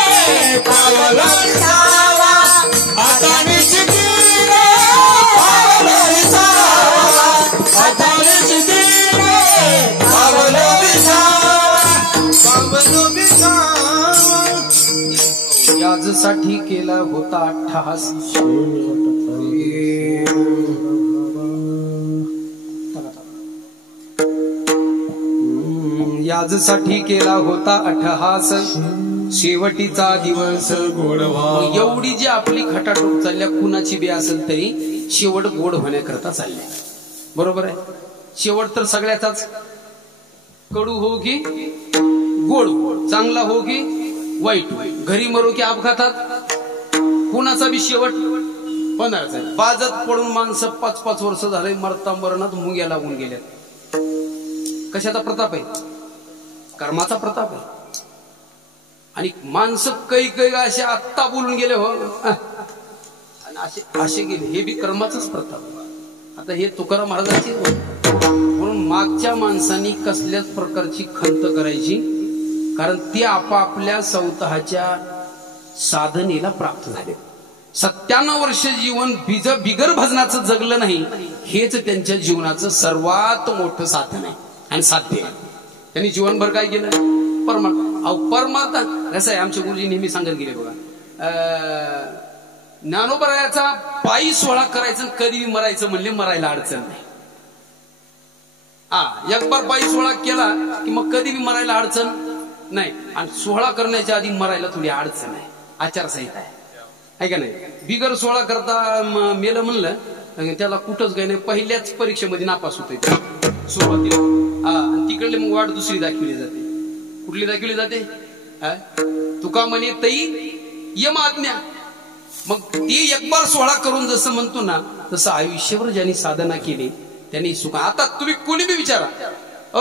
पावलो विसावा आता निश्चितीने पावलो विसावा आता निश्चितीने पावलो विसावा पावलो विसावा याजसाठी केला होता अट्टहास याजसाठी केला होता अट्टहास शेवटीचा दिवस गोडवा एवढी जी आपली खटाटोप चालल्या कुणाची बी असेल तरी शेवट गोड होण्याकरता चालल्या बरोबर आहे. शेवट तर सगळ्याचाच कडू हो की गोड हो, चांगला हो की वाईट हो, घरी मरो की अपघातात, कुणाचा बी शेवट होणारच आहे. बाजत पडून माणसं 5-5 वर्ष झाले मरता मरणात मुंग्या लागून गेल्यात. कशाचा प्रताप आहे? कर्माचा प्रताप आहे. आणि माणसं काही असे आत्ता बोलून गेले हो आणि असे गेले, हे बी कर्माचाच प्रताप. आता हे तुकाराम महाराजांची म्हणून मागच्या माणसांनी कसल्याच प्रकारची खंत करायची, कारण ते आपापल्या स्वतःच्या साधनेला प्राप्त झाले. 97 वर्ष जीवन बिगर भजनाचं जगलं नाही, हेच त्यांच्या जीवनाचं सर्वात मोठं साधन आहे आणि साध्य आहे. त्यांनी जीवनभर काय केलं? परमार्थ. कसं आहे, आमचे गुरुजी नेहमी सांगत गेले बघा, ज्ञानोबरायाचा पायी सोहळा करायचं, कधी मरायचं म्हणले मरायला अडचण नाही. एक बार पायी सोहळा केला की मग कधी बी मरायला अडचण नाही. आणि सोहळा करण्याच्या आधी मरायला थोडी अडचण आहे, आचारसंहिता आहे का नाही. बिगर सोहळा करता मेलं म्हणलं त्याला कुठंच काही नाही, पहिल्याच परीक्षेमध्ये नापास होतोय सुरुवातीला. आणि तिकडले मग वाट दुसरी दाखवली जाते. कुठली दाखवली जाते? तुका म्हणे तई यम आज्ञा. मग ती एक बार सोहळा करून जसं म्हणतो ना, तसं आयुष्यभर ज्यांनी साधना केली त्यांनी सुख. आता तुम्ही कोणी बी विचारा, ओ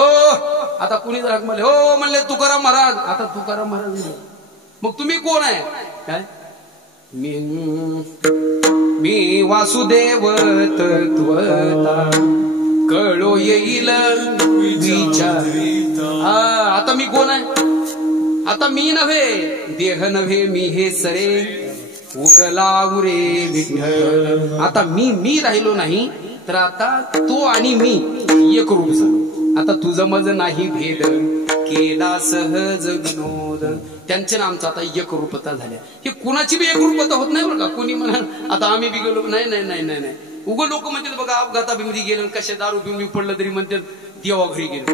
आता कुणी जर म्हणले हो म्हणले तुकाराम महाराज, आता तुकाराम महाराज मग तुम्ही कोण आहे? काय मी वासुदेव तत्वता कळो येईल विचार. आता मी कोण आहे? आता मी नव्हे, देह नव्हे, मी हे सरे उरला उरे विठ्ठल. आता मी राहिलो नाही, तर आता तो आणि मी एक रूप झालो. आता तुझं मज नाही भेद, केला सहज विनोद. त्यांच्या आमचा आता एक रूपता झाल्या. हे कुणाची बी एक रूपता होत नाही बरं का. कोणी म्हणा आता आम्ही बी गेलो, नाही नाही नाही नाही नाही. उगं लोक म्हणतात बघा अपघाताभिमध्ये गेलं, कशा दारू पिऊन पडलं तरी म्हणतात देवाघरी गेलो.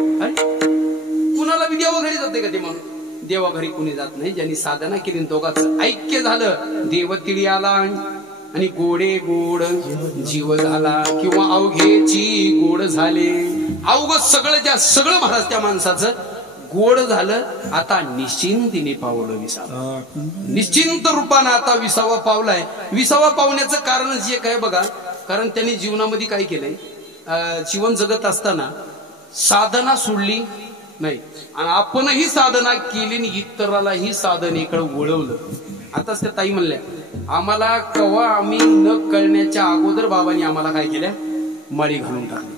कुणाला बी देवाघरी जाते का ते म्हणून? देवाघरी कुणी जात नाही. ज्यांनी साधना केली, दोघांचं ऐक्य झालं, देव तिळी आला आणि गोडे गोड जीव झाला, किंवा अवघेची गोड झाले. अवघ सगळं महाराज त्या माणसाचं गोड झालं. आता निश्चिंतीने पावलं विसावा. निश्चिंत रूपानं आता विसावा पावलाय. विसावा पावण्याचं कारण जे काय बघा, कारण त्यांनी जीवनामध्ये काय केलंय, जीवन जगत असताना साधना सोडली नाही, आणि आपणही साधना केली आणि इतरालाही साधनेकडे वळवलं. आताच त्या ताई म्हणल्या, आम्हाला कवा आम्ही न कळण्याच्या अगोदर बाबांनी आम्हाला काय केल्या, माळी घालून टाकली.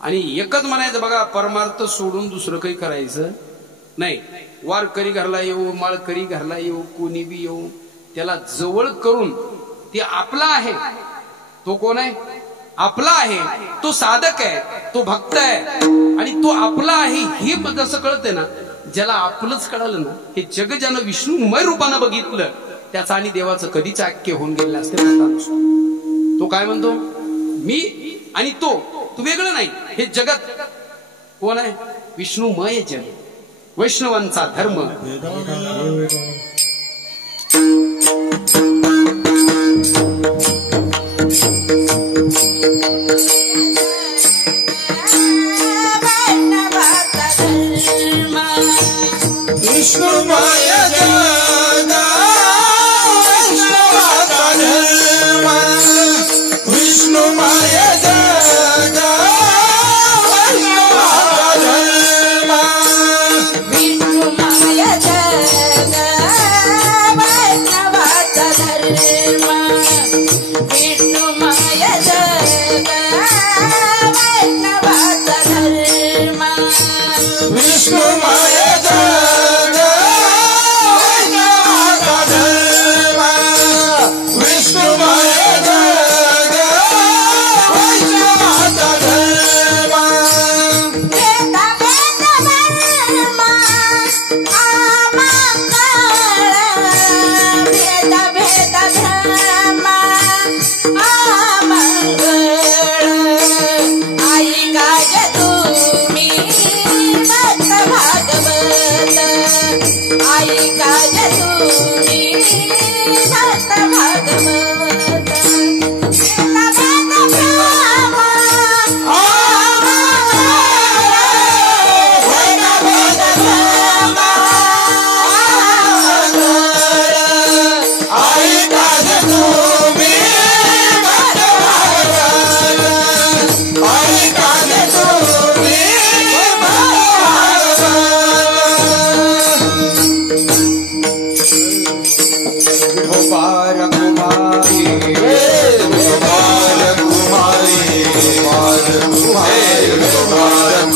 आणि एकच म्हणायचं बघा, परमार्थ सोडून दुसरं काही करायचं नाही. वारकरी घरला येऊ, माळकरी घरला येऊ, कोणी बी येऊ, त्याला जवळ करून ते आपला आहे. तो कोण आहे? आपला आहे. तो साधक आहे, तो भक्त आहे, आणि तो आपला आहे हे जसं कळतंय ना, ज्याला आपलंच कळालं ना, हे जग ज्यानं विष्णुमय रूपानं बघितलं, त्याचा आणि देवाचं कधीच ऐक्य होऊन गेलेलं असते. तो काय म्हणतो, मी आणि तो वेगळं नाही. हे जगत कोण आहे? विष्णुमय जग, वैष्णवांचा धर्म. विष्णुमय जग, वैष्णवाचा धर्म. विष्णुमय जग, वैष्णवाचा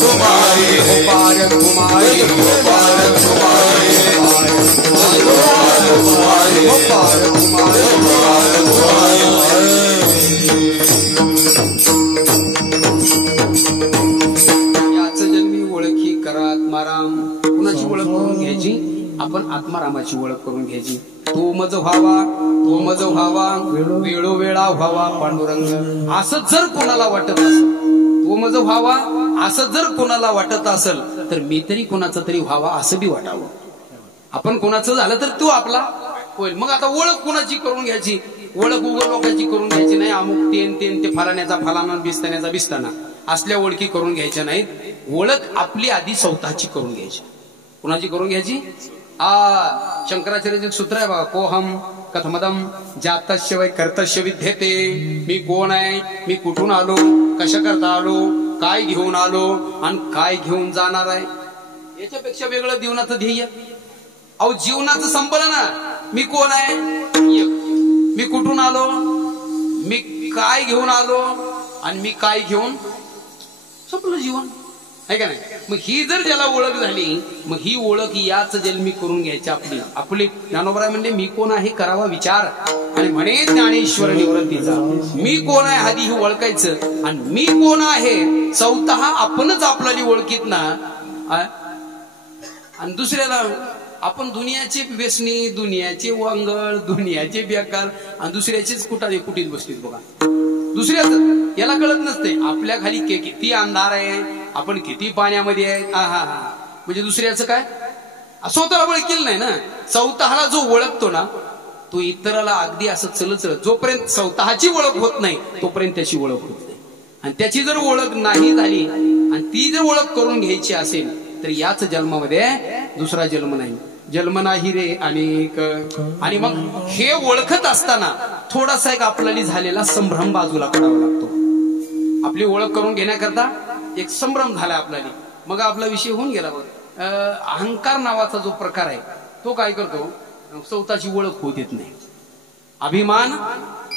कुमारी भारत कुमारी भारत कुमारी भारत याच जन्मी ओळखी करा आत्माराम. कुणाची ओळख करून घ्यायची? आपण आत्मारामाची ओळख करून घ्यायची. तो मज व्हावा, तो मज व्हावा, वेळोवेळा व्हावा पांडुरंग. असं जर कोणाला वाटत असेल, तो मज व्हावा असं जर कोणाला वाटत असेल, तर मी तरी कोणाचं तरी व्हावा असं बी वाटावं. आपण कोणाचं झालं तर तो आपला होईल. मग आता ओळख कोणाची करून घ्यायची? ओळख उघड लोकांची करून घ्यायची नाही. अमुक तेन तेन ते फलाण्याचा फलाना, बिस्ताण्याचा बिस्ताना असल्या ओळखी करून घ्यायच्या नाहीत. ओळख आपली आधी स्वतःची करून घ्यायची. कोणाची करून घ्यायची? शंकराचार्याचे सूत्र आहे बघा, कोहम कथमदम जातस्य वै कर्तस्य विद्यते. मी कोण आहे, मी कुठून आलो, कशा करता आलो, काय घेऊन आलो आणि काय घेऊन जाणार आहे. याच्यापेक्षा वेगळं जीवनाचं ध्येय? अहो जीवनाचं संपलं ना. मी कोण आहे, मी कुठून आलो, मी काय घेऊन आलो आणि मी काय घेऊन, संपलं जीवन आहे का नाही. मग ही जर ज्याला ओळख झाली, मग ही ओळख याच जन्मी करून घ्यायची. आपली ज्ञानोबराय म्हणजे मी कोण आहे करावा विचार, आणि म्हणे ज्ञानेश्वर निवृत्तीचा मी कोण आहे आधी ही ओळखायचं. आणि मी कोण आहे स्वतः आपणच आपल्याला ओळखीत ना. आणि दुसऱ्याला आपण दुनियाचे व्यसनी, दुनियाचे वांगळ, दुनियाचे बेकार आणि दुसऱ्याचेच कुठीत बसतील बघा. दुसऱ्याच याला कळत नसते आपल्या खाली किती अंधार आहे, आपण किती पाण्यामध्ये आहे. म्हणजे दुसऱ्याचं काय स्वतःला ओळखील नाही ना. स्वतःला जो ओळखतो ना तो इतराला अगदी असं चलत. जोपर्यंत स्वतःची ओळख होत नाही तोपर्यंत त्याची ओळख होत नाही. आणि त्याची जर ओळख नाही झाली आणि ती जर ओळख करून घ्यायची असेल तर याच जन्मामध्ये दुसरा जन्म नाही. जन्म नाही रे अनेक. आणि मग हे ओळखत असताना थोडासा एक आपल्याला झालेला संभ्रम बाजूला काढावा लागतो. आपली ओळख करून घेण्याकरता एक संभ्रम झाला आपल्याला. मग आपला विषय होऊन गेला बघ. अहंकार नावाचा जो प्रकार आहे तो काय करतो, स्वतःची ओळख होऊ देत नाही. अभिमान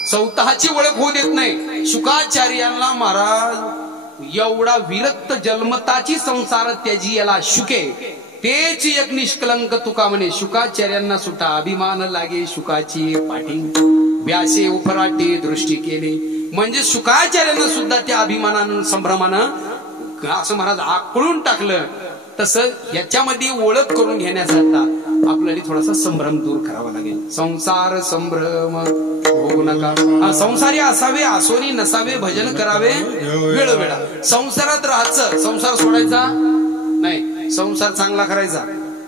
स्वतःची ओळख होऊ देत नाही. शुकाचार्यांना महाराज एवढा विरक्त जन्मताची संसार त्याची याला शुके तेच एक निष्कलंक तुका म्हणे. शुकाचार्यांना सुटा अभिमान लागे शुकाची पाठी, व्यासे उपराटे दृष्टी केले. म्हणजे शुकाचार्यांना सुद्धा त्या अभिमानानं संभ्रमानं असं महाराज आकळून टाकलं. तसं याच्यामध्ये ओळख करून घेण्यासाठी आपल्याला थोडासा संभ्रम दूर करावा लागेल. संसार संभ्रम होऊ नका. संसारी असावे असोनी नसावे, भजन करावे वेळोवेळा. संसारात राहायचं, संसार सोडायचा नाही, संसार चांगला करायचा.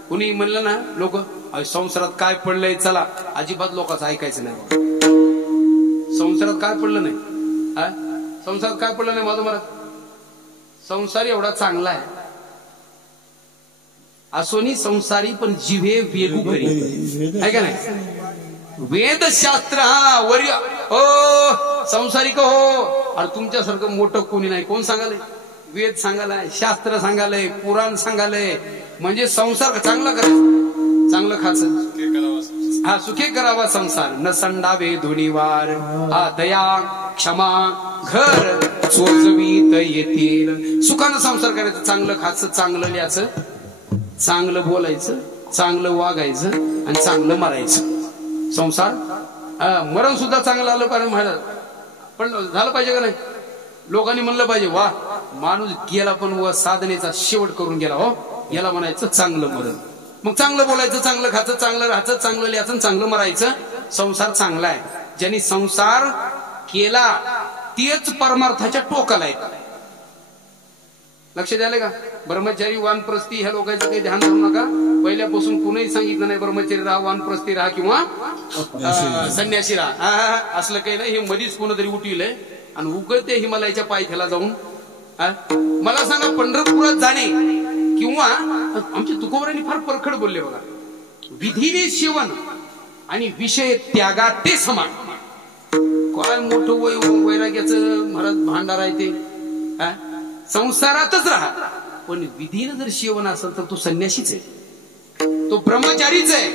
कुणी म्हणलं ना लोक संसारात काय पडलंय चला, अजिबात लोकांचं ऐकायचं नाही. संसारात काय पडलं नाही, संसारात काय पडलं नाही माझं मला. संसार एवढा चांगला आहे असोनी संसारी पण जिव्हे वेगू करी आहे का नाही. वेदशास्त्र वर्य हो संसारिक हो. अरे तुमच्यासारखं मोठं कोणी नाही. कोण सांगालय? वेद सांगालाय, शास्त्र सांगालय, पुराण सांगालय. म्हणजे संसार चांगला करायचा, चांगलं खायचं, सुखी करावा संसार. न संडावे धुनीवार, दया क्षमा घर चोचवीत येतील. सुखानं संसार करायचं, चांगलं खायचं, चांगलं लिहायचं, चांगलं बोलायचं, चांगलं वागायचं आणि चांगलं मरायचं. संसार मरण सुद्धा चांगलं आलं पाहिजे महाराज. पण झालं पाहिजे का नाही. लोकांनी म्हणलं पाहिजे वा माणूस गेला पण व साधनेचा शेवट करून गेला हो, याला म्हणायचं चांगलं मरण. मग चांगलं बोलायचं, चांगलं खायचं, चांगलं राहायचं, चांगलं लिहायचं, चांगलं मरायचं. संसार चांगला आहे. ज्यांनी संसार केला तेच परमार्थाच्या टोकाला आहे. लक्ष द्यायला का. ब्रह्मचारी वानप्रस्थी ह्या लोकांचं काही ध्यान धरू नका. पहिल्यापासून कुणीही सांगितलं नाही ब्रह्मचारी राहा, वानप्रस्थी राहा किंवा संन्यासी राहा. असलं काही नाही. हे मधीच कोणतरी उठविलंय आणि उगते हिमालयाच्या पायथ्याला जाऊन. मला सांगा पंढरपुरात जाणे किंवा आमच्या तुकोबरांनी फार परखड बोलले बघा. विधीने सेवन आणि विषय त्यागा ते समान. काय मोठं वैराग्याचं महाराज भांडार आहे ते. संसारातच राहा पण विधीनं जर सेवन असेल तर तो संन्यासीच आहे, तो ब्रह्मचारीच आहे.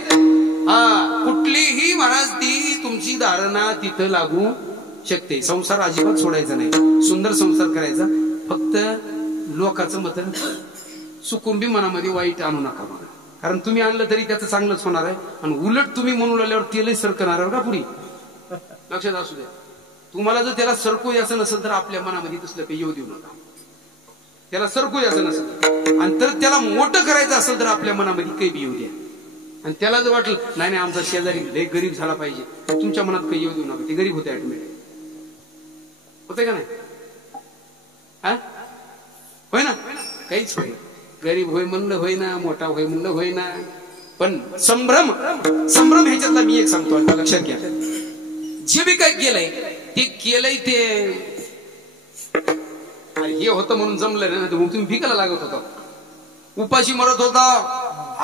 कुठलीही महाराज ती तुमची धारणा तिथं लागू शकते. संसार अजिबात सोडायचा नाही, सुंदर संसार करायचा. फक्त लोकांचं मत चुकून बी मनामध्ये वाईट आणू नका मला, कारण तुम्ही आणलं तरी त्याचं चांगलंच होणार आहे आणि उलट तुम्ही म्हणून राहिल्यावर तेलही सरकणार आहे का पुढे. लक्षात असू द्या. तुम्हाला जर त्याला सरकू द्यायचं नसेल तर आपल्या मनामध्ये तसलं काही येऊ देऊ नका. त्याला सरकू द्यायचं नसेल आणि तर त्याला मोठं करायचं असेल तर आपल्या मनामध्ये काही बी येऊ द्या. आणि त्याला जर वाटलं नाही नाही आमचा शेजारी लय गरीब झाला पाहिजे, तर तुमच्या मनात काही येऊ देऊ नका. ते गरीब होते ऑटोमॅटिक. होते का नाही? हा होय ना? काहीच होय. गरीब होय म्हणलं होय ना, मोठा होय म्हणलं होय ना, पण संभ्रम संभ्रम ह्याच्यातला मी एक सांगतो, लक्षात घ्या. जे बी काय केलंय ते हे होतं म्हणून जमलं ना, मग तुम्ही भिकायला लागत होता, उपाशी मरत होता,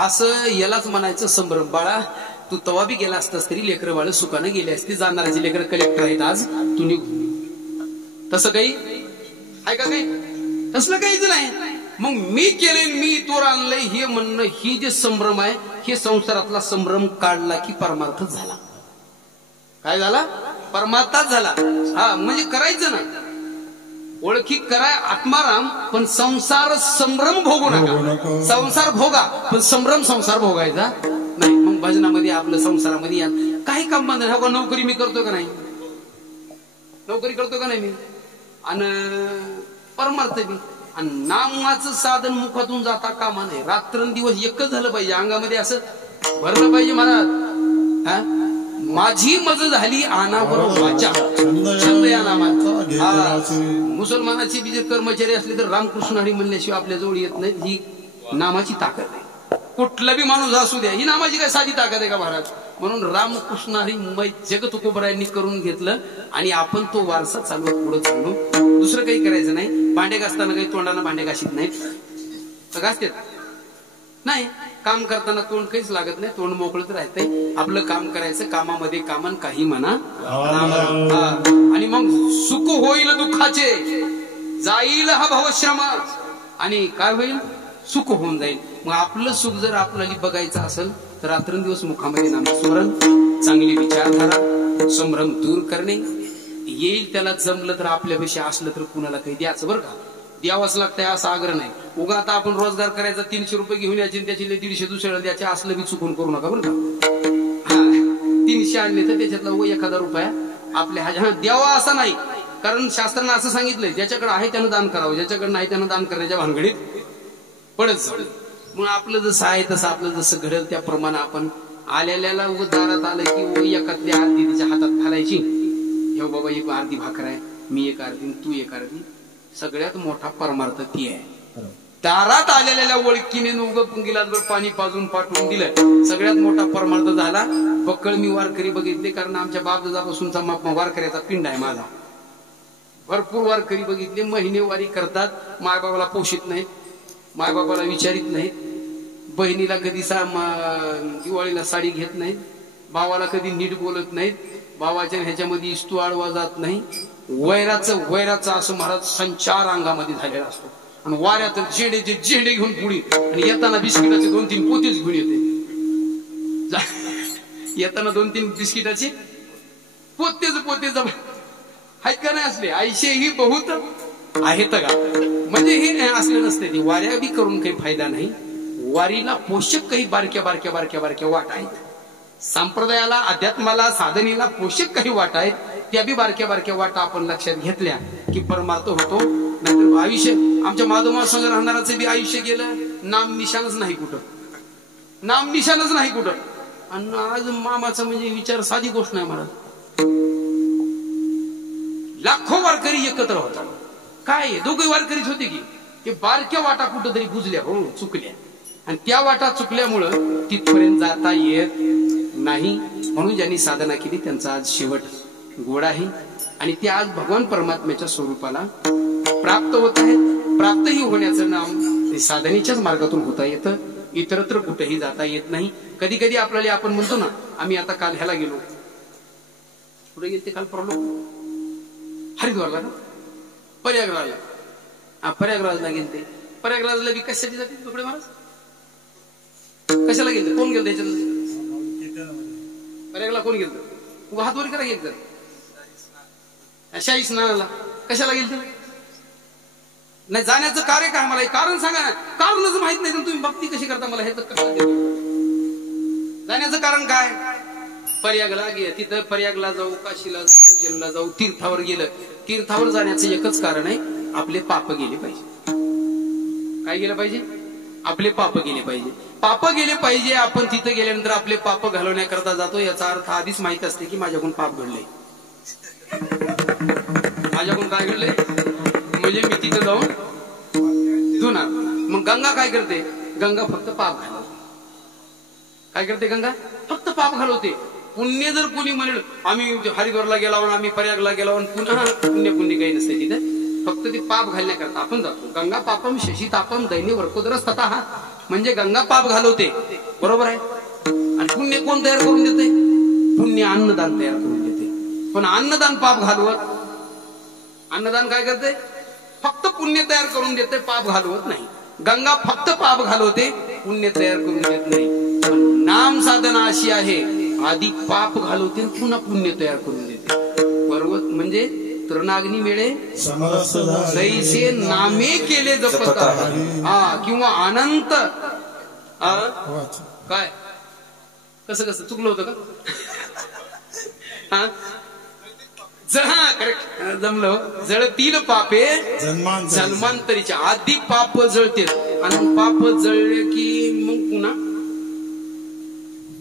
असं यालाच म्हणायचं संभ्रम. बाळा तू तवा बी गेला असतास तरी लेकरं बाळ सुखाने गेले असते. जाणाराचे लेकर कलेक्टर आहेत आज, तू निघून. तसं काही आहे का? काही तसलं काहीच नाही. मग मी केले मी तोर आणलंय हे म्हणणं, ही जे संभ्रम आहे हे संसारातला संभ्रम काढला की परमार्थच झाला. काय झाला? परमार्थच झाला. हा म्हणजे करायचं ना, ओळखी कराय आत्माराम, पण संसार संभ्रम भोगू नका. संसार भोगा पण संभ्रम संसार भोगायचा नाही. मग भजनामध्ये आपलं संसारामध्ये या काही काम बंद नाही. नोकरी मी करतो का नाही? नोकरी करतो का नाही मी? आणि परमार्थ बी. आणि नामाचं साधन मुखातून जाता कामा नाही. रात्रंदिवस एकच झालं पाहिजे, अंगामध्ये असं भरलं पाहिजे महाराज. हा माझी मज झाली आनावर वाचा, छंद या नामाचा. मुसलमानाचे बी जे कर्मचारी असले तर रामकृष्ण हरी म्हणल्याशिवाय आपल्या जवळ येत नाही. ही नामाची ताकद आहे. कुठला बी माणूस असू द्या, ही नामाची काय साधी ताकद आहे का महाराज? म्हणून रामकृष्ण हरी जगत तुकोबरायांनी करून घेतलं आणि आपण तो वारसा चालवत पुढे चाललो. दुसरं काही करायचं नाही. भांडे घासताना काही तोंडानं भांडे घासीत नाहीत, घासतात नाही. काम करताना तोंड काहीच लागत नाही, तोंड मोकळत राहतंय. आपलं काम करायचं, कामामध्ये कामन काही म्हणा. आणि मग सुख होईल दुःखाचे, जाईल हा भवश्रम, आणि काय होईल? सुख होऊन जाईल. मग आपलं सुख जर आपल्याला बघायचं असेल तर रात्रंदिवस मुखामध्ये नामस्मरण, चांगली विचारधारा, संभ्रम दूर करणे येईल. त्याला जमलं तर आपल्यापेक्षा असलं तर कुणाला काही द्यायचं बरं का, द्यावंच लागतंय असा आग्रह नाही. उगा आता आपण रोजगार करायचा, 300 रुपये घेऊन यायचे, त्याचे 150 दुसऱ्याला द्यायचे असलं बी चुकून करू नका बरं का. 300 आणले तर त्याच्यातला 1000 रुपया आपल्या ह्या द्यावा असा नाही, कारण शास्त्रानं असं सांगितलंय ज्याच्याकडे आहे त्यानं दान करावं, ज्याच्याकडे नाही त्यानं दान करण्याच्या भानगडीत पडत जाऊ. मग आपलं जसं आहे तसं आपलं जसं घडेल त्याप्रमाणे आपण आलेल्याला दारात आलं की एकातली अर्धी तिच्या हातात घालायची. हे बाबा एक अर्धी भाकर आहे, मी एक अर्धी, तू एक अर्धी. सगळ्यात मोठा परमार्थ ती आहे. दारात आलेल्या ओळखीने उग गिलासभर पाणी पाजून पाठवून दिलं, सगळ्यात मोठा परमार्थ झाला. बक्कळ मी वारकरी बघितले, कारण आमच्या बापदादापासूनचा वारकऱ्याचा पिंड आहे माझा. भरपूर वारकरी बघितले, महिनेवारी करतात, मायबाबाला पोषित नाहीत, मायबाबाला विचारित नाहीत, बहिणीला कधी दिवाळीला साडी घेत नाहीत, भावाला कधी नीट बोलत नाहीत, भावाच्या ह्याच्यामध्ये इस्तू आळवा जात नाही. वैराचं असं महाराज संचार अंगामध्ये झालेला असतो. आणि वाऱ्यात झेंडे घेऊन पुढे, आणि येताना बिस्किटाचे 2-3 पोतेच घेऊन येते. येताना 2-3 बिस्किटाचे पोते आहेत का नाही असले? आयशे ही बहुत आहेत का? म्हणजे हे असले नसते. ती वाऱ्या बी करून काही फायदा नाही. वारीला पोषक काही बारक्या वाट आहेत. संप्रदायाला, अध्यात्माला, साधनेला पोषक काही वाट आहेत. त्या बी बारक्या वाटा आपण लक्षात घेतल्या की परमार्थ होतो. नाहीतर आयुष्य आमच्या माधवमाळ संघ राहणाराचं बी आयुष्य गेलं, नाम निशाणच नाही कुठं. आणि आज मामाचा म्हणजे विचार साधी गोष्ट नाही महाराज. लाखो वारकरी एकत्र होता. काय दोघे वारकरीच होते की ते बारक्या वाटा कुठं तरी बुजल्या, हो चुकल्या, आणि त्या वाटा चुकल्यामुळं तिथपर्यंत जाता येत नाही. म्हणून ज्यांनी साधना केली त्यांचा आज शेवट गोड आहे, आणि ते आज भगवान परमात्म्याच्या स्वरूपाला प्राप्त होत आहेत. प्राप्तही होण्याचं नाम साधनेच्याच मार्गातून होता येतं, इतरत्र कुठेही जाता येत नाही. कधी कधी आपल्याला आपण म्हणतो ना, आम्ही आता काल ह्याला गेलो, कुठे गेले ते काल प्रॉब्लेम हरिद्वारला ना, प्रयागराजला गेले ते. प्रयागराजला बी कशासाठी जाते तुकडे महाराज? कशाला गेलं? कोण गेलं त्याच्यात? प्रयागला कोण गेलं? हातवर करा गेलं? शाही स्नानाला. कशाला गेलं? नाही जाण्याचं कार्य काय मला कारण सांगा ना. कारणच माहित नाही तुम्ही भक्ती कशी करता मला हे तर जाण्याचं कारण काय. प्रयागला गेलं तिथं प्रयागला जाऊ काशीला उज्जैनला जाऊ तीर्थावर गेलं. तीर्थावर जाण्याचं एकच कारण आहे आपले पाप गेले पाहिजे. काय गेलं पाहिजे आपले पाप गेले पाहिजे. पाप गेले पाहिजे. आपण तिथे गेल्यानंतर आपले पाप घालवण्याकरता जातो याचा अर्थ आधीच माहित असते की माझ्याकडून पाप घडले. माझ्याकडून काय घडले म्हणजे मी तिथे जाऊन धुणार. मग गंगा काय करते. गंगा फक्त पाप घालवते. काय करते गंगा फक्त पाप घालवते. पुण्य जर कोणी म्हणेल आम्ही हरिद्वारला गेला आम्ही प्रयागला गेला पुन्हा पुण्य काही नसते तिथे. फक्त ते पाप घालण्याकरता आपण जातो. गंगा पापम शशी तापम दैनी वर्कोदरस तथा हा म्हणजे गंगा पाप घालवते बरोबर आहे. आणि पुण्य कोण तयार करून देते. पुण्य अन्नदान तयार करून देते. पण अन्नदान पाप घालवत. अन्नदान काय करते फक्त पुण्य तयार करून देते पाप घालवत नाही. गंगा फक्त पाप घालवते पुण्य तयार करून देत नाही. पण नाम साधना अशी आहे आधी पाप घालवते पुन्हा पुण्य तयार करून देते. पर्वत म्हणजे तृणाग्नी मिळे जैसे नामे केले जपता हा किंवा अनंत काय कसं कसं चुकलं होतं का. हा करेक्ट जमलं. जळतील पापे जन्मांतरीच्या आधी पाप जळते आणि पाप जळले की मग पुन्हा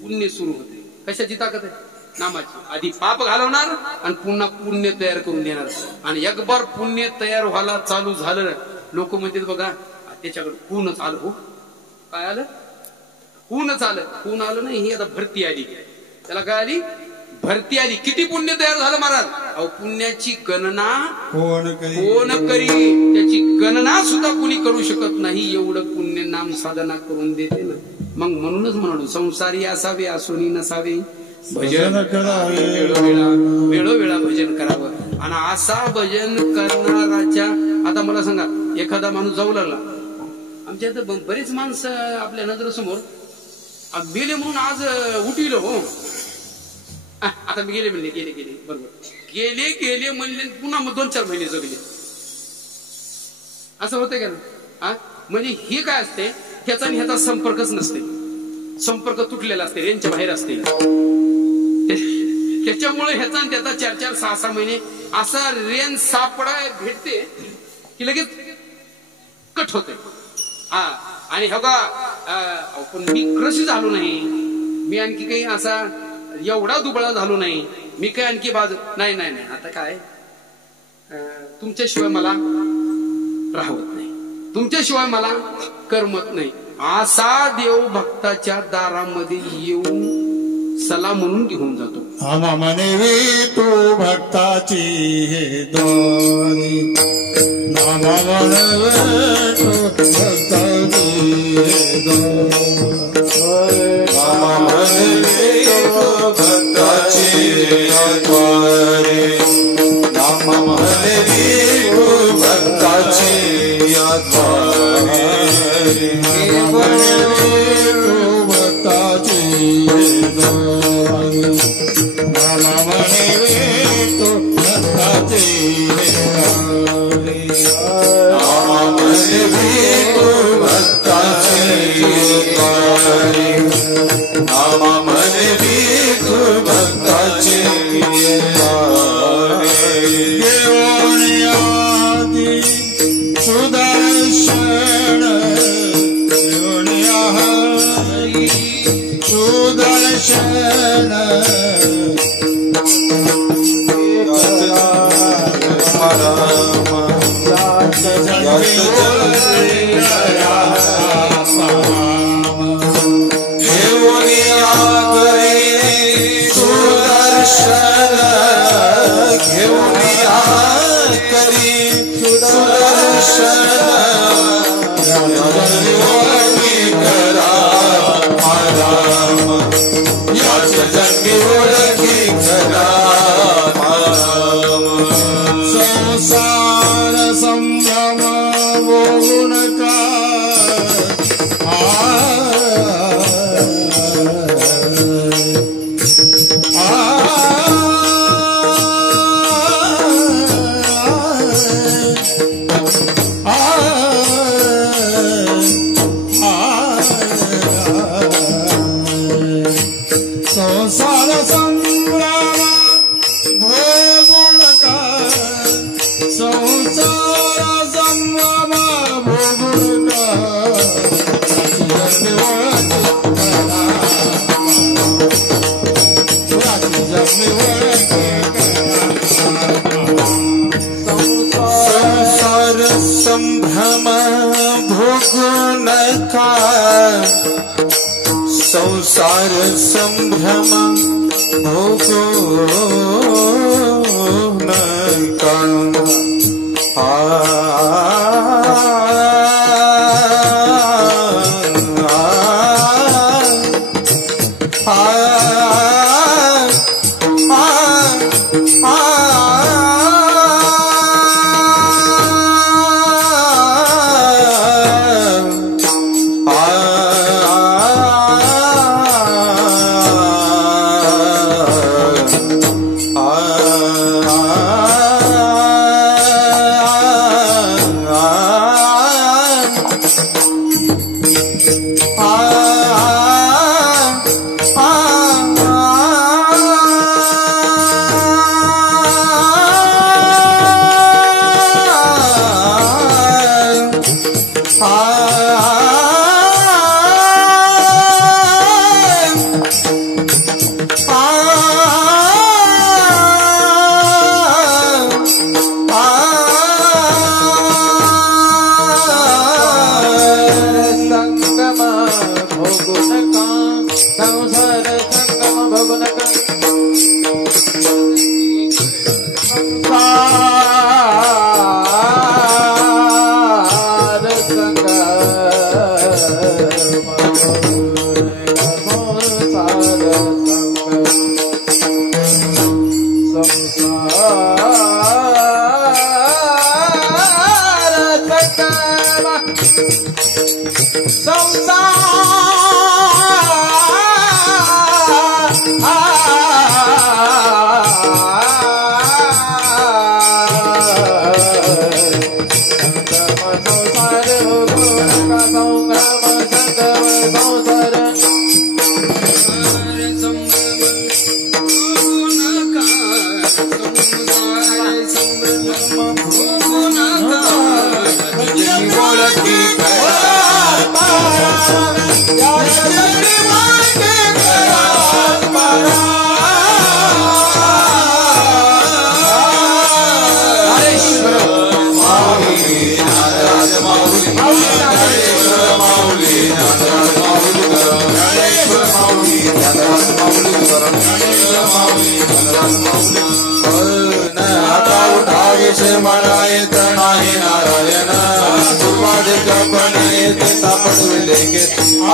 पुण्य सुरू होते. कशाची ताकद आहे नामाची. आधी पाप घालवणार आणि पुन्हा पुण्य तयार करून देणार. आणि एक बार पुण्य तयार व्हायला चालू झालं लोक म्हणतात बघा त्याच्याकडे खूनच आलं. हो काय आलं खूनच आलं. खून आलं नाही ही आता भरती आली. त्याला काय आली भरती आली. किती पुण्य तयार झालं महाराज. अहो पुण्याची गणना कोण करी. त्याची गणना सुद्धा कुणी करू शकत नाही. एवढं पुण्य नाम साधना करून देते ना. मग म्हणूनच म्हणालो संसारी असावे असोनी नसावे भजन करावे वेळोवेळा भजन करावं. आणि असा भजन करणाराच्या आता मला सांगा एखादा माणूस जाऊ लागला. आमच्या इथं बरेच माणसं आपल्या नजरेसमोर गेले म्हणून आज उठविल. हो आता मी गेले म्हणले गेले बरोबर गेले म्हणले पुन्हा मग 2-4 महिने जगले. असं होतंय का ना. म्हणजे हे काय असते ह्याचा आणि ह्याचा संपर्कच नसते. संपर्क तुटलेला असते रेंजच्या बाहेर असते. त्याच्यामुळे ह्याचा आणि त्याचा 4-4, 6-6 महिने असा रेंज सापडा भेटते की लगेच कट होते. आणि हो का पण मी कृषी झालो नाही. मी आणखी काही असा एवढा दुबळा झालो नाही. मी काय आणखी बाजू नाही. आता काय तुमच्याशिवाय मला राहत नाही. तुमच्याशिवाय मला करमत नाही. असा देव भक्ताच्या दारामध्ये येऊन सला म्हणून घेऊन जातो. आम्हा म्हणवी तू भक्ताची हे द्वारी. नामा म्हणवे तू भक्ताची हे द्वारी. नामा म्हणवे तू भक्ताची हे द्वारी. नामा म्हणवी तू भक्ताची या द्वारी. Ah भोगू नका संसार संभ्रम भोगू नका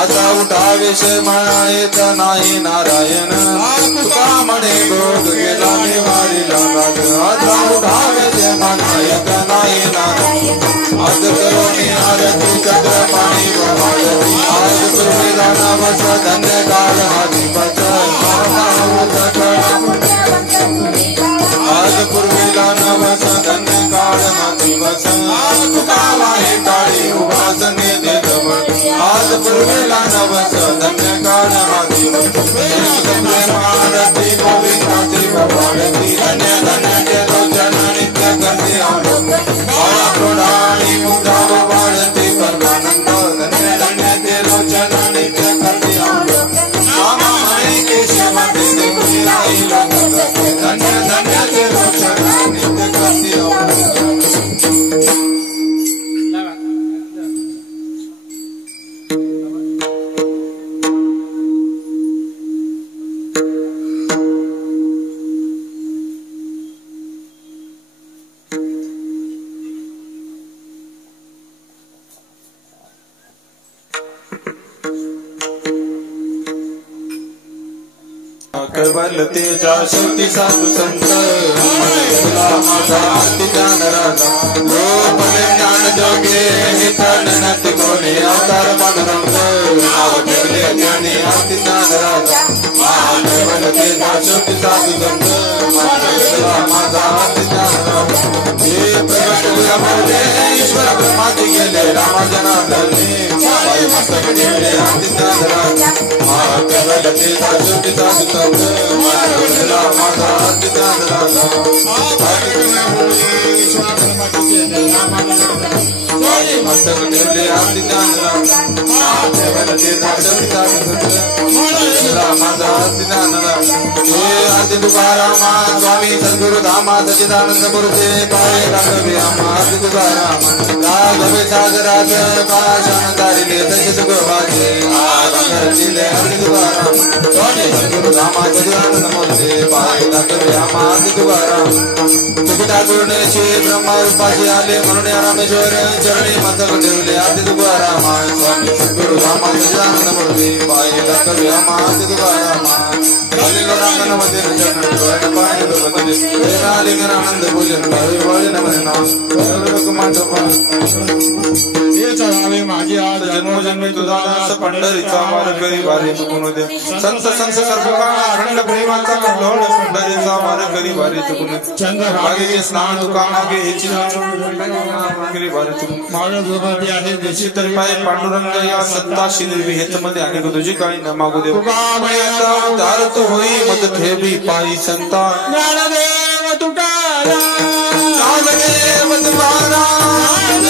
आता उठावेश म्हणायत नाही नारायण तुका म्हणे भोग गेला निवारीला राग आता उठावेश म्हणायत नाही नारायण आज करोनी आरती चक्र पाणी बवायती आज पूर्वीला नवस धन्य काळ हाती आज पूर्वीला नवस धन्य काळ हाती बस तुका वाहे काळी उपासने देत आज पूर्वीला नवस धन्य काळ हाती प्रेमारती गोविंदाची भवारती धन्य धन्य के रोचन नित्य करते आळा प्रणाळी मुद्रा वाढती परमानंद धन्य धन्य के रोचन नित्य करते मामा माई केशवती देवी राहिला धन्य धन्य के रोचन नित्य करते कैवल्य तेजा शेवटी साधू संत तुला माझा आरती ज्ञान राजा लोपले ज्ञान जोगे निधन नती कोणी अवतार पांडुरंग नाव ठेवले ज्ञानी आरती ज्ञान राजा कैवल्य तेजा शेवटी साधू संत तुला माझा आरती ज्ञान राजा हे प्रगट गुरमले ईश्वर ब्रह्माती गेले रामा जनार्दनी मस्तक ठेवले आरती ज्ञान राजा कैवल्य तेजा शेवटी साधू संत माझा आरती ज्ञान राजा मस्तक ठेवले आरती ज्ञान राजा कैवल्य तेजा शेवटी साधू संत माझा आरती ज्ञान राजा हे आरती तुकारामा स्वामी सद्गुरु धामा सच्चिदानंद मूर्ती पाय राघवे आमा आरती तुकारामा राघवे सागरात काशान तारिले तसे सुखवाचे आरती तुकाराम स्वामी सद्गुरु धामा सच्चिदानंद मूर्ती पाय राघवे आमा आरती तुकाराम तुकुटाकुरणे श्री ब्रह्मा रूपाशी आले म्हणून या रामेश्वर चरणी मस्तक ठेवले आरती तुकारामा स्वामी सद्गुरु धामा सच्चिदानंद मूर्ती पाय राघवे आमा आरती तुकारामा लिंगरांगणमध्ये चरण पाय बदले लिंगरानंद पूजन वाळी नमन चढावे माझी आज जन्मोजन्मी तुझा दास पंढरीचा वारकरी वारी चुकून दे संत संत सर्वकाळ अखंड प्रेमाचा कल्लोळ पंढरीचा वारकरी वारी चुकून चंद्रभागेचे स्नान तुका मागे हेची वारकरी वारी चुकून माझ्या जोराती आहे देशी तरी पाय पांडुरंग या सत्ता शिरवी हेतमध्ये आणि तुझी काही न मागू दे तुकामयाचा उद्धार तो होई मत ठेवी पायी संता ज्ञानदेव तुकाराम ज्ञानदेव तुकाराम